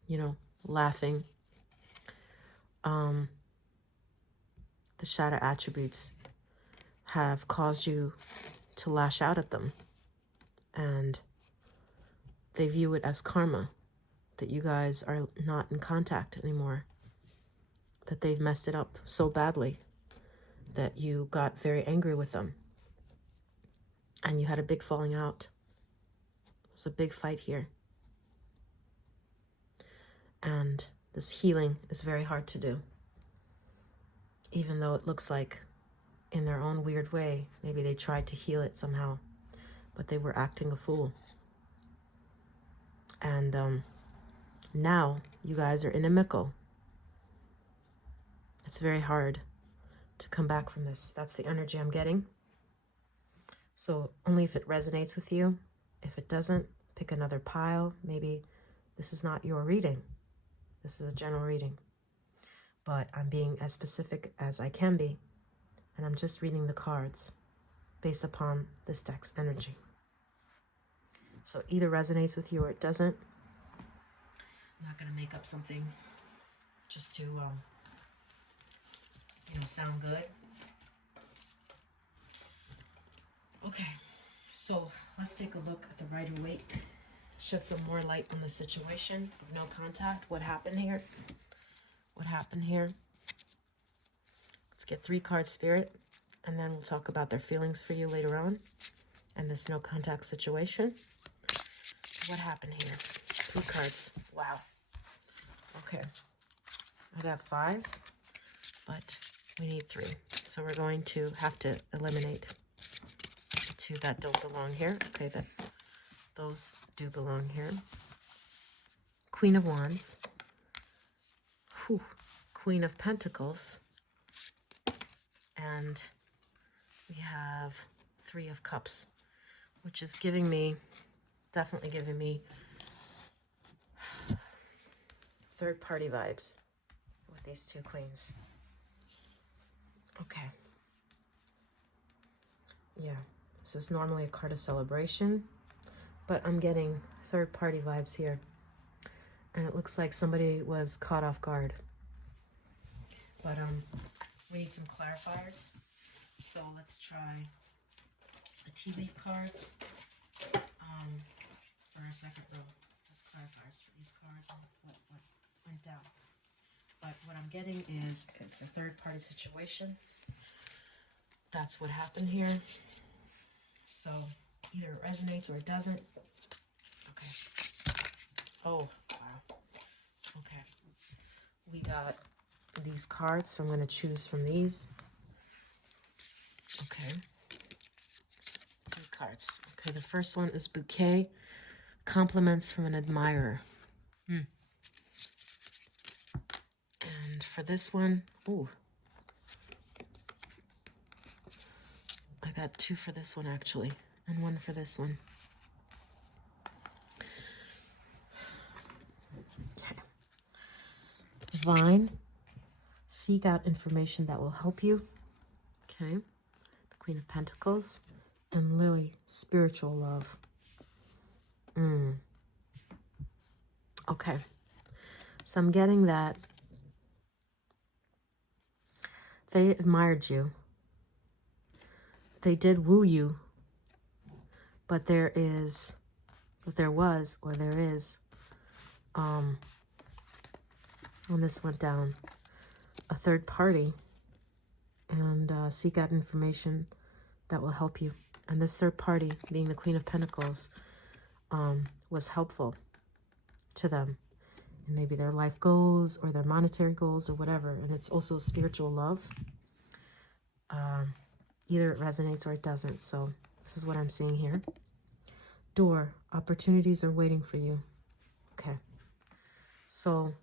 you know, laughing. The shadow attributes have caused you to lash out at them, and they view it as karma, that you guys are not in contact anymore, that they've messed it up so badly that you got very angry with them and you had a big falling out. It was a big fight here. And this healing is very hard to do, even though it looks like in their own weird way, maybe they tried to heal it somehow, but they were acting a fool. And now you guys are inimical. It's very hard to come back from this. That's the energy I'm getting. So only if it resonates with you. If it doesn't, pick another pile. Maybe this is not your reading. This is a general reading. But I'm being as specific as I can be. And I'm just reading the cards based upon this deck's energy. So either resonates with you or it doesn't. I'm not going to make up something just to, sound good. Okay, so let's take a look at the Rider-Waite. Shed some more light on the situation of no contact. What happened here? What happened here? Let's get 3 cards, Spirit, and then we'll talk about their feelings for you later on and this no contact situation. What happened here? 3 cards. Wow. Okay. I got 5, but we need 3. So we're going to have to eliminate the 2 that don't belong here. Okay, those do belong here. Queen of Wands. Whew. Queen of Pentacles. And we have 3 of Cups, which is giving me, definitely giving me third-party vibes with these 2 queens. Okay. Yeah, this is normally a card of celebration, but I'm getting third-party vibes here. And it looks like somebody was caught off guard. But we need some clarifiers. So let's try the tea leaf cards for our second row as clarifiers for these cards and what went down. But what I'm getting is it's a third-party situation. That's what happened here. So either it resonates or it doesn't. Okay. Oh, wow. Okay. We got these cards, so I'm going to choose from these. Okay. 3 cards. Okay, the first one is Bouquet. Compliments from an admirer. And for this one, ooh. I got 2 for this one, actually, and 1 for this one. Okay. Vine. Seek out information that will help you. Okay. The Queen of Pentacles. And Lily. Spiritual love. Okay. So I'm getting that they admired you. They did woo you. But there is, when this went down, a third party, and seek out information that will help you. And this third party, being the Queen of Pentacles, was helpful to them. And maybe their life goals or their monetary goals or whatever. And it's also spiritual love. Either it resonates or it doesn't. So this is what I'm seeing here. Door, opportunities are waiting for you. Okay. So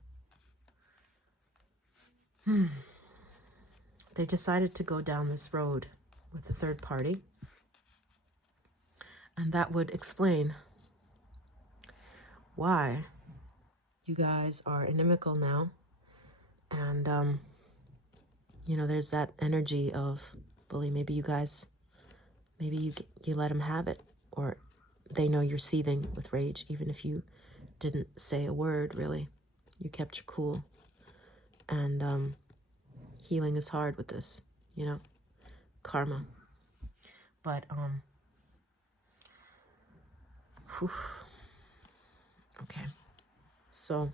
they decided to go down this road with the third party. And that would explain why you guys are inimical now. And, you know, there's that energy of bully. Maybe you guys, maybe you let them have it. Or they know you're seething with rage, even if you didn't say a word, really. You kept your cool. And healing is hard with this, you know, karma. But, whew. Okay. So,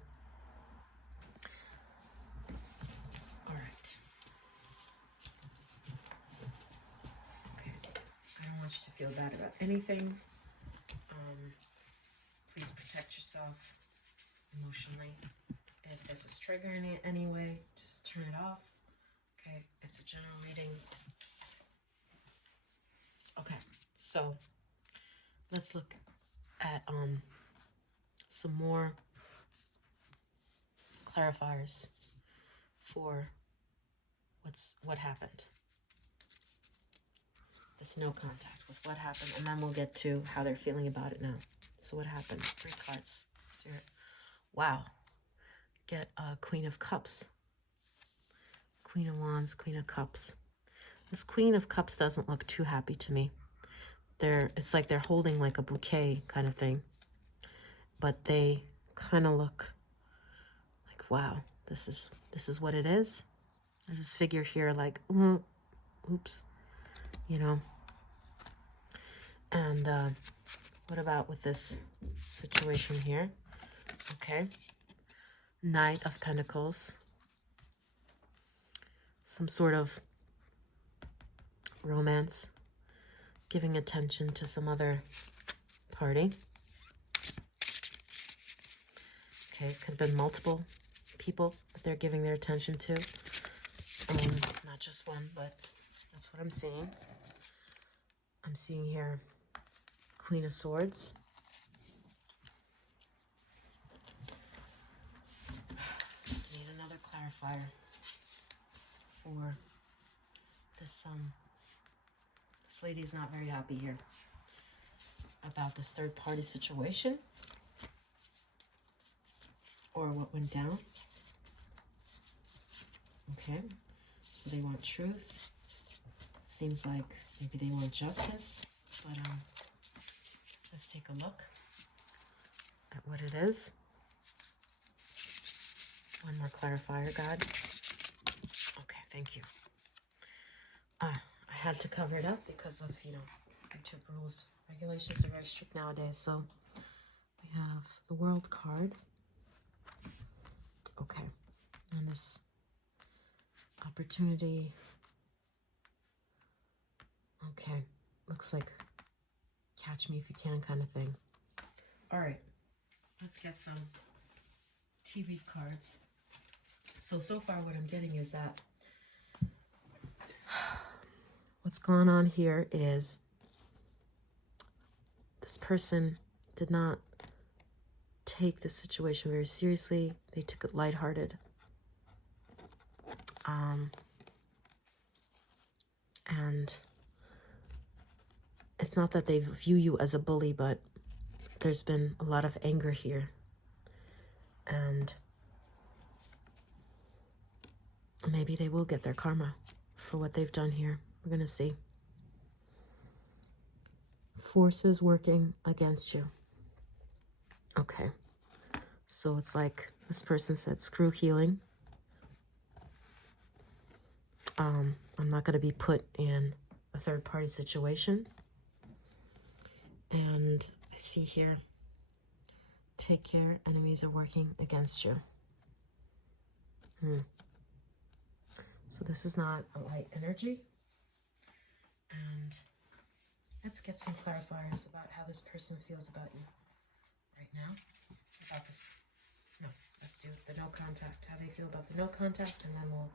all right. Okay. I don't want you to feel bad about anything. Please protect yourself emotionally. If this is triggering it anyway, just turn it off. Okay, it's a general reading. Okay, so let's look at some more clarifiers for what happened. This no contact with what happened, and then we'll get to how they're feeling about it now. So what happened? 3 cards. Spirit. Wow. Get a Queen of Cups. Queen of Wands, Queen of Cups. This Queen of Cups doesn't look too happy to me. It's like they're holding like a bouquet kind of thing. But they kind of look like, wow, this is what it is. There's this figure here like, oops, you know. And what about with this situation here? Okay. Knight of Pentacles. Some sort of romance. Giving attention to some other party. Okay, could have been multiple people that they're giving their attention to. Not just one, but that's what I'm seeing. I'm seeing here Queen of Swords. Need another clarifier for this this lady's not very happy here about this third party situation or what went down. Okay, so they want truth. It seems like maybe they want justice, but let's take a look at what it is. One more clarifier, God. Okay, thank you. I had to cover it up because of, you know, YouTube rules. Regulations are very strict nowadays. So we have the World card. Okay. And this opportunity. Okay. Looks like catch me if you can kind of thing. All right. Let's get some tea leaf cards. So far what I'm getting is that what's going on here is this person did not take the situation very seriously. They took it lighthearted. And it's not that they view you as a bully, but there's been a lot of anger here. And maybe they will get their karma for what they've done here. We're going to see. Forces working against you. Okay. So it's like this person said, screw healing. I'm not going to be put in a third-party situation. And I see here, take care, enemies are working against you. So this is not a light energy. And let's get some clarifiers about how this person feels about you right now. About this. No, let's do the no contact. How they feel about the no contact, and then we'll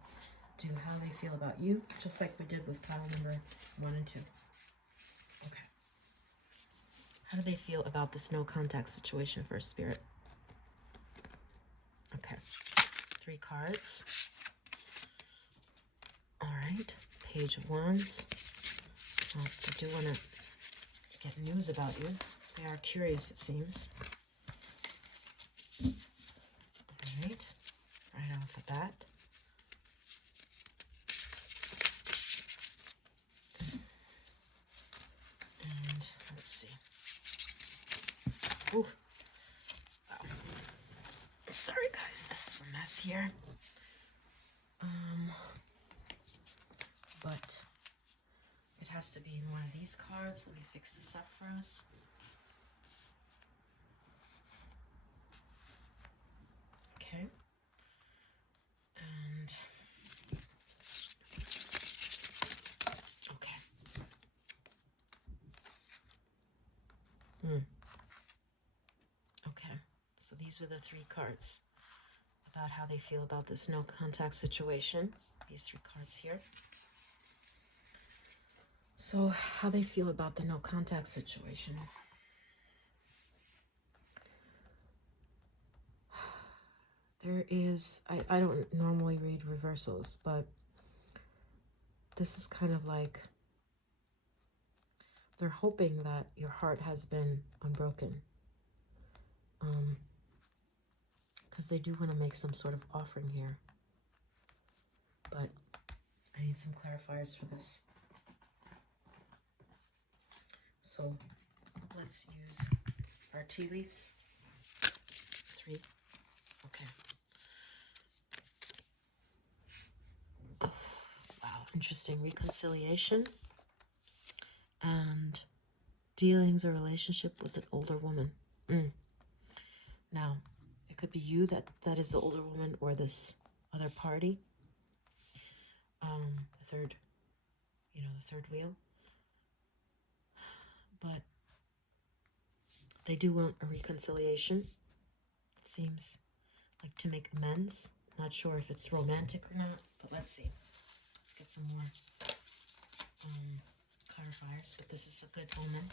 do how they feel about you, just like we did with pile number 1 and 2. Okay. How do they feel about this no contact situation for Spirit? Okay. 3 cards. All right. Page of Wands. Well, I do want to get news about you. They are curious, it seems. All right. Right off the bat. And let's see. Ooh. Wow. Sorry, guys. This is a mess here. But it has to be in one of these cards. Let me fix this up for us. Okay. And okay. Okay. So these are the 3 cards about how they feel about this no contact situation. These 3 cards here. So how they feel about the no contact situation. There is, I don't normally read reversals, but this is kind of like they're hoping that your heart has been unbroken. Because they do want to make some sort of offering here. But I need some clarifiers for this. So let's use our tea leaves. 3. Okay. Wow, interesting. Reconciliation and dealings or relationship with an older woman. Now, it could be you that is the older woman, or this other party. The third, the third wheel. But they do want a reconciliation. It seems like to make amends. Not sure if it's romantic or not, but let's see. Let's get some more clarifiers, but this is a good omen.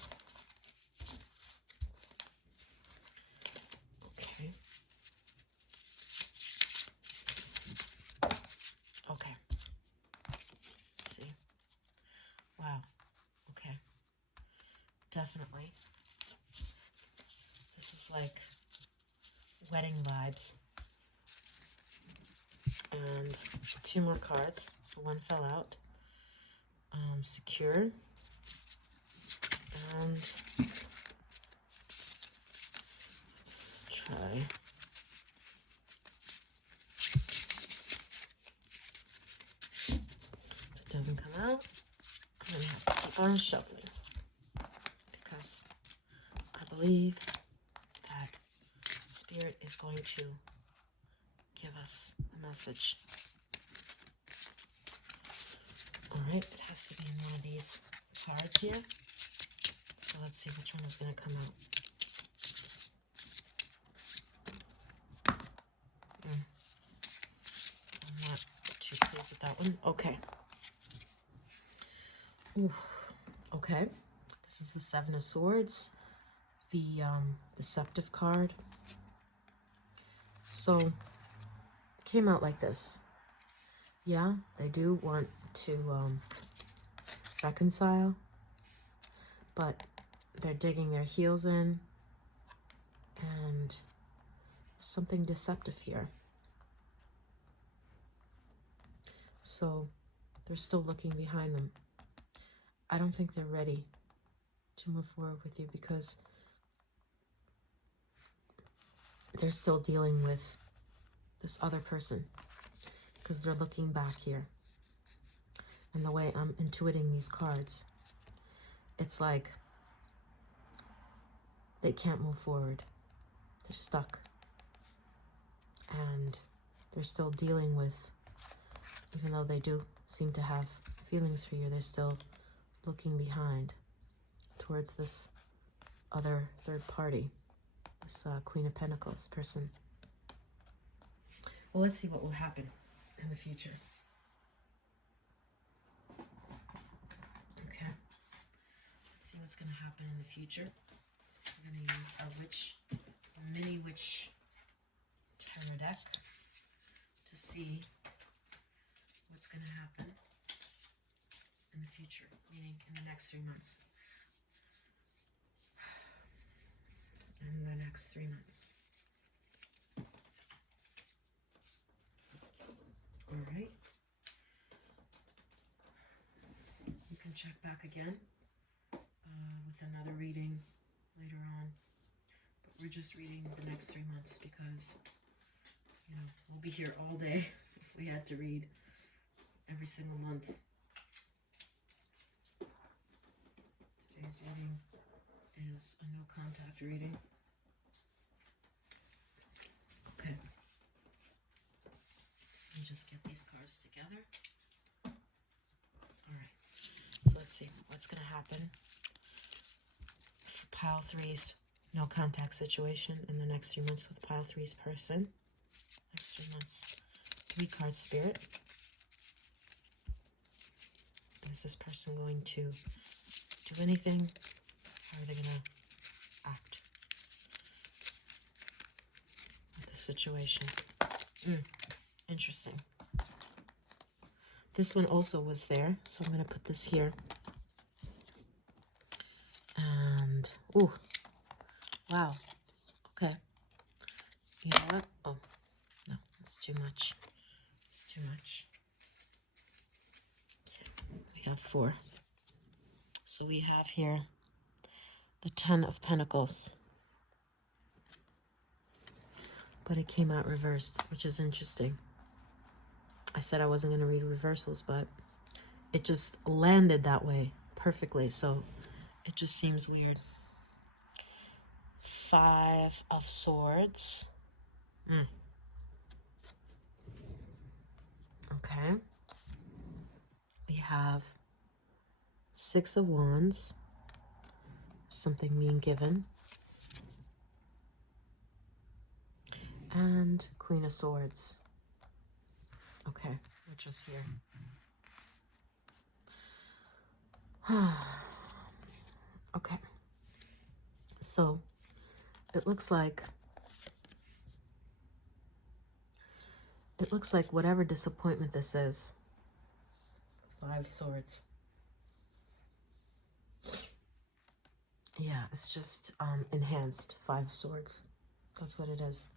Okay. Okay. Let's see. Wow. Okay. Definitely. This is like wedding vibes. And 2 more cards. So 1 fell out. Secure. And let's try. If it doesn't come out, I'm going to have to keep on shuffling. Because I believe that Spirit is going to give us a message. All right, it has to be in one of these cards here. So let's see which one is going to come out. I'm not too pleased with that one. Okay. Ooh. Okay. This is the 7 of Swords, the deceptive card. So it came out like this. Yeah, they do want to reconcile, but they're digging their heels in, and something deceptive here. So they're still looking behind them. I don't think they're ready to move forward with you because they're still dealing with this other person, because they're looking back here. And the way I'm intuiting these cards, it's like they can't move forward. They're stuck. And they're still dealing with, even though they do seem to have feelings for you, they're still looking behind towards this other third party, this Queen of Pentacles person. Well, let's see what will happen in the future. see what's going to happen in the future. We're going to use our mini witch tarot deck to see what's going to happen in the future, meaning in the next 3 months. In the next 3 months. All right. You can check back again with another reading later on. But we're just reading the next 3 months because, you know, we'll be here all day if we had to read every single month. Today's reading is a no contact reading. Okay. Let me just get these cards together. All right. So let's see what's going to happen for pile 3's no contact situation in the next 3 months with pile 3's person. Next 3 months. 3 card spirit. Is this person going to do anything? How are they going to act with the situation? Interesting. This one also was there, so I'm going to put this here. And, ooh, wow. Okay. You know what? Oh, no, that's too much. It's too much. Okay, we have 4. So we have here the 10 of Pentacles. But it came out reversed, which is interesting. I said I wasn't going to read reversals, but it just landed that way perfectly. So it just seems weird. 5 of Swords. Okay. We have 6 of Wands. Something being given. And Queen of Swords. Okay, we're just here. Okay. So, it looks like whatever disappointment this is. 5 Swords. Yeah, it's just enhanced 5 Swords. That's what it is.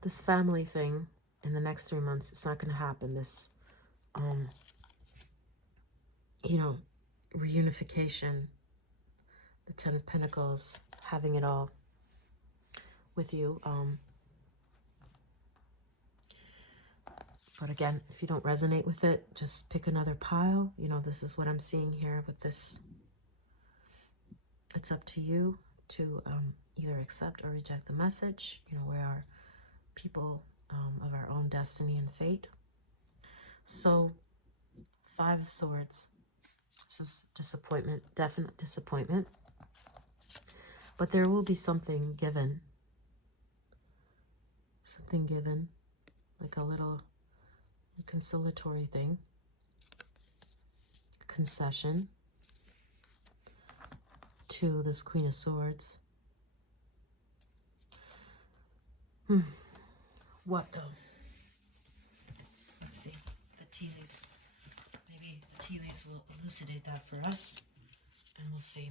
This family thing in the next 3 months, it's not going to happen. This, you know, reunification, the 10 of Pentacles, having it all with you. But again, if you don't resonate with it, just pick another pile. You know, this is what I'm seeing here with this. It's up to you to either accept or reject the message. You know, we are people of our own destiny and fate. So 5 of Swords. This is disappointment, definite disappointment. But there will be something given. Something given, like a little conciliatory thing. Concession to this Queen of Swords. What though? Let's see. The tea leaves. Maybe the tea leaves will elucidate that for us. And we'll see.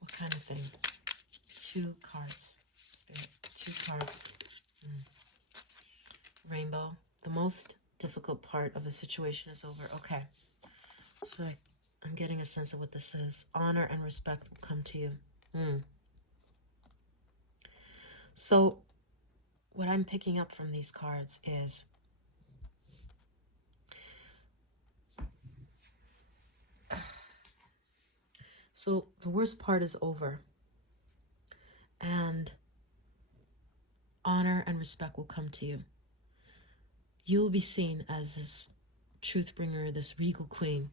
What kind of thing? 2 cards. Spirit. 2 cards. Rainbow. The most difficult part of the situation is over. Okay. So I'm getting a sense of what this is. Honor and respect will come to you. So what I'm picking up from these cards is so the worst part is over. And honor and respect will come to you. You will be seen as this truth bringer, this regal queen.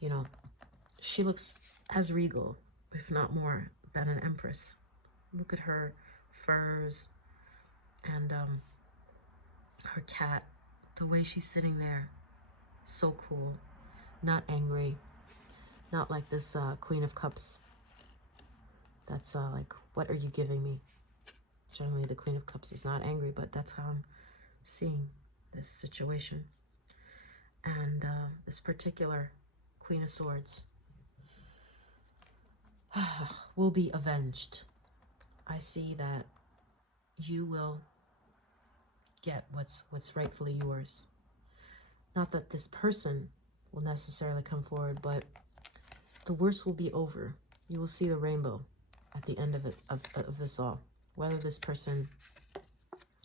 You know, she looks as regal, if not more, than an empress. Look at her furs and her cat. The way she's sitting there, so cool. not angry, not like this Queen of Cups. That's like, what are you giving me? Generally, the Queen of Cups is not angry, but that's how I'm seeing this situation. And this particular Queen of Swords will be avenged. I see that you will get what's rightfully yours. Not that this person will necessarily come forward, but the worst will be over. You will see the rainbow at the end of it, of this all. Whether this person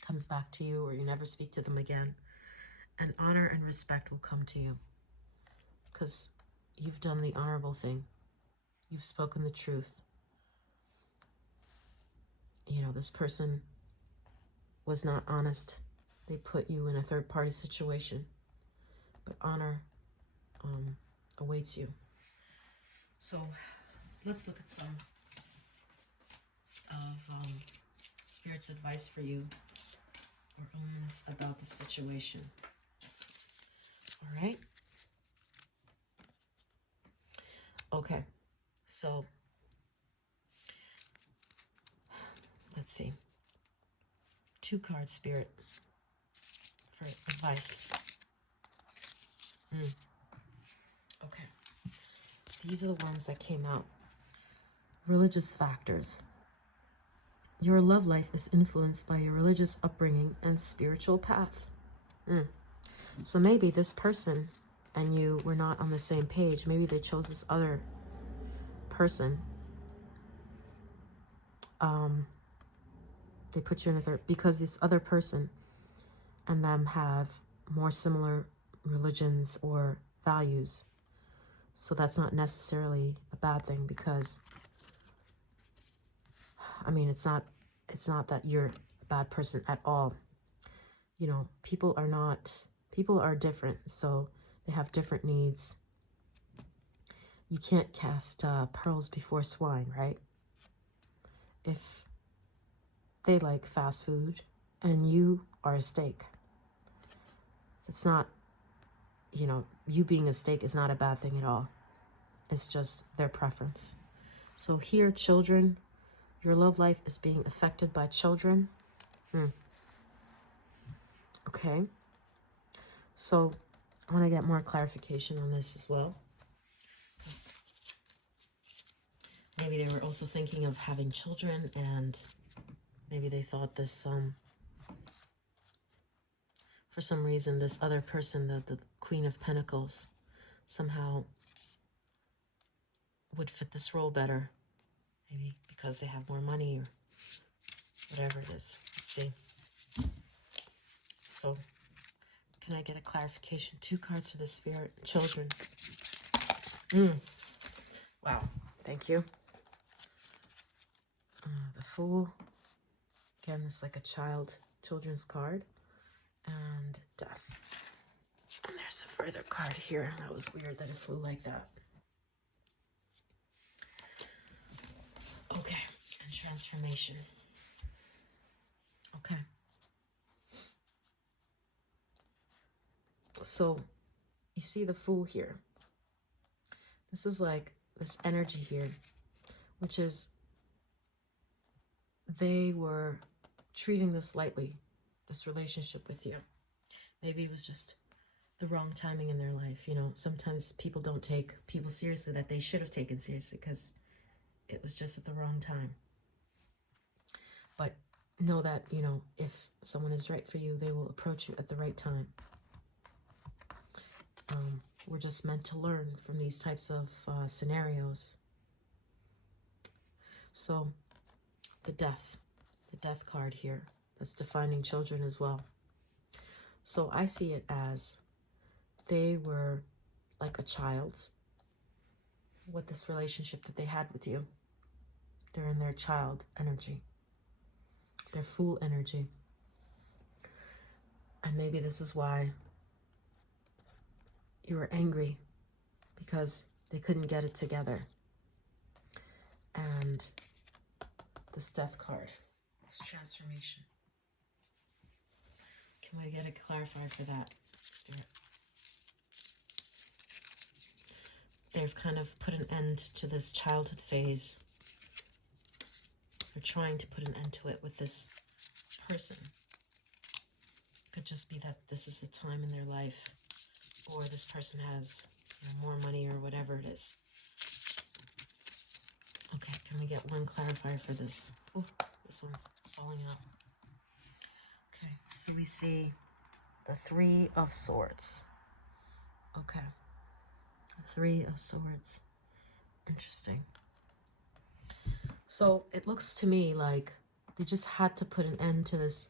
comes back to you or you never speak to them again, and honor and respect will come to you, because you've done the honorable thing. You've spoken the truth. You know, this person was not honest. They put you in a third-party situation, but honor awaits you. So let's look at some of Spirit's advice for you, or omens about the situation. All right. Okay. So let's see. 2 cards, Spirit, for advice. Okay. These are the ones that came out. Religious factors. Your love life is influenced by your religious upbringing and spiritual path. So maybe this person and you were not on the same page. Maybe they chose this other person. They put you in a third, because this other person and them have more similar religions or values. So that's not necessarily a bad thing, because I mean, it's not that you're a bad person at all. You know, people are different, so they have different needs. You can't cast pearls before swine, right? If they like fast food and you are a steak, it's not, you know, you being a steak is not a bad thing at all. It's just their preference. So here, children, your love life is being affected by children. Okay. So I want to get more clarification on this as well. Maybe they were also thinking of having children, and maybe they thought this, for some reason, this other person, the Queen of Pentacles, somehow would fit this role better. Maybe because they have more money or whatever it is. Let's see. So, can I get a clarification? 2 cards for the Spirit. Children. Wow. Thank you. The Fool. Again, this is like a children's card. And Death. And there's a further card here. That was weird that it flew like that. Okay. And Transformation. Okay. So, you see the Fool here. This is like this energy here, which is they were treating this lightly, this relationship with you. Maybe it was just the wrong timing in their life. You know, sometimes people don't take people seriously that they should have taken seriously because it was just at the wrong time. But know that, you know, if someone is right for you, they will approach you at the right time. We're just meant to learn from these types of scenarios. So, the Death card here, that's defining children as well. So I see it as they were like a child with this relationship that they had with you. They're in their child energy, their Fool energy. And maybe this is why you were angry, because they couldn't get it together. And this Death card, this Transformation. Can we get it clarified for that, Spirit? they've kind of put an end to this childhood phase. They're trying to put an end to it with this person. Could just be that this is the time in their life, or this person has, you know, more money or whatever it is. Okay, can we get one clarifier for this? Oh, this one's falling out. Okay, so we see the Three of Swords. Okay, the Three of Swords. Interesting. So it looks to me like they just had to put an end to this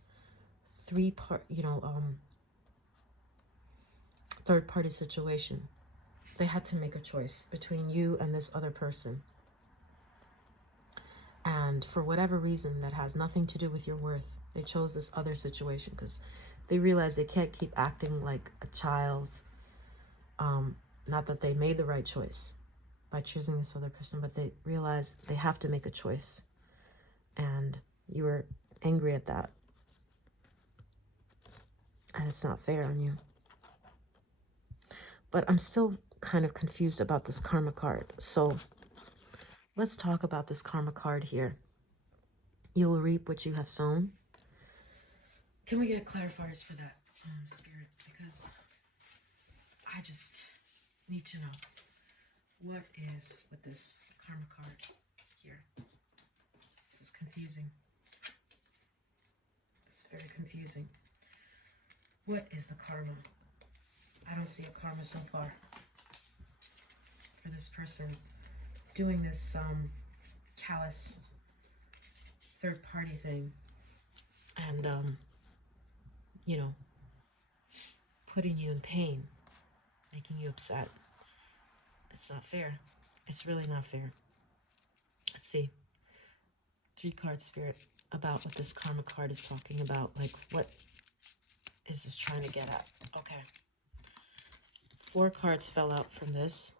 third-party situation. They had to make a choice between you and this other person. And for whatever reason that has nothing to do with your worth, they chose this other situation because they realize they can't keep acting like a child. Not that they made the right choice by choosing this other person, but they realize they have to make a choice. And you were angry at that. And it's not fair on you. But I'm still kind of confused about this karma card. So let's talk about this karma card here. You will reap what you have sown. Can we get clarifiers for that, Spirit? Because I just need to know what is with this karma card here. This is confusing. It's very confusing. What is the karma? I don't see a karma so far for this person doing this callous third-party thing and you know, putting you in pain, making you upset. It's not fair. It's really not fair. Let's see. 3 card, Spirit, about what this karma card is talking about. Like, what is this trying to get at? Okay. 4 cards fell out from this.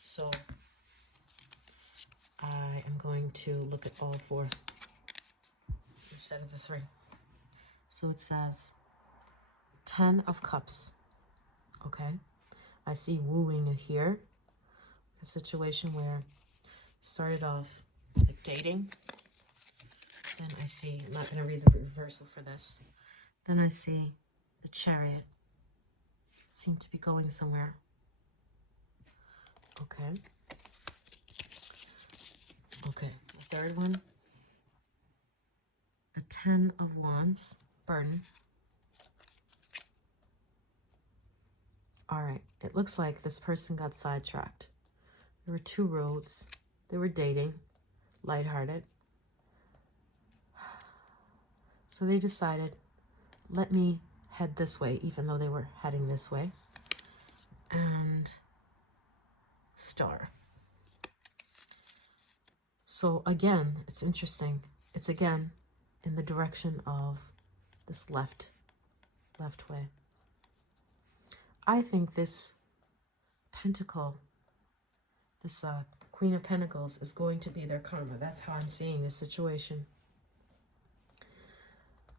So I am going to look at all 4 instead of the 3. So it says 10 of Cups. Okay. I see wooing here. A situation where started off like dating. Then I see, I'm not going to read the reversal for this. Then I see the Chariot. Seem to be going somewhere. Okay. Okay, the third one. The 10 of Wands. Burden. All right, it looks like this person got sidetracked. There were 2 roads. They were dating, lighthearted. So they decided, let me head this way, even though they were heading this way. And Star. So again, it's interesting. It's again in the direction of this left way. I think this Pentacle, this Queen of Pentacles, is going to be their karma. That's how I'm seeing this situation.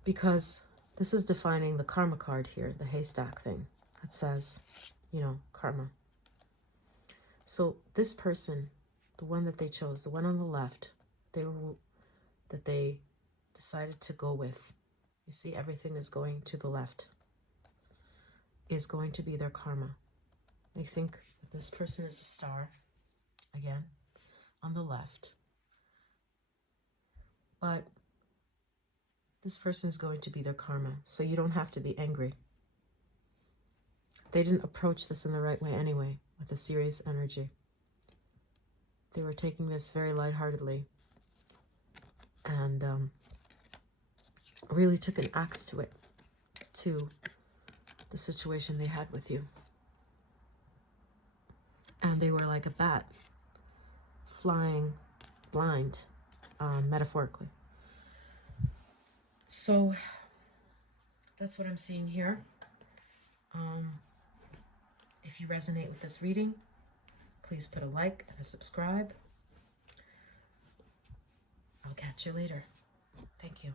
Because this is defining the karma card here, the haystack thing that says, you know, karma. So this person, the one that they chose, the one on the left, that they decided to go with, you see, everything is going to the left, is going to be their karma. They think that this person is a star, again, on the left. But this person is going to be their karma, so you don't have to be angry. They didn't approach this in the right way anyway, with a serious energy. They were taking this very lightheartedly and really took an axe to it, to the situation they had with you. And they were like a bat, flying blind, metaphorically. So that's what I'm seeing here. If you resonate with this reading, please put a like and a subscribe. I'll catch you later. Thank you.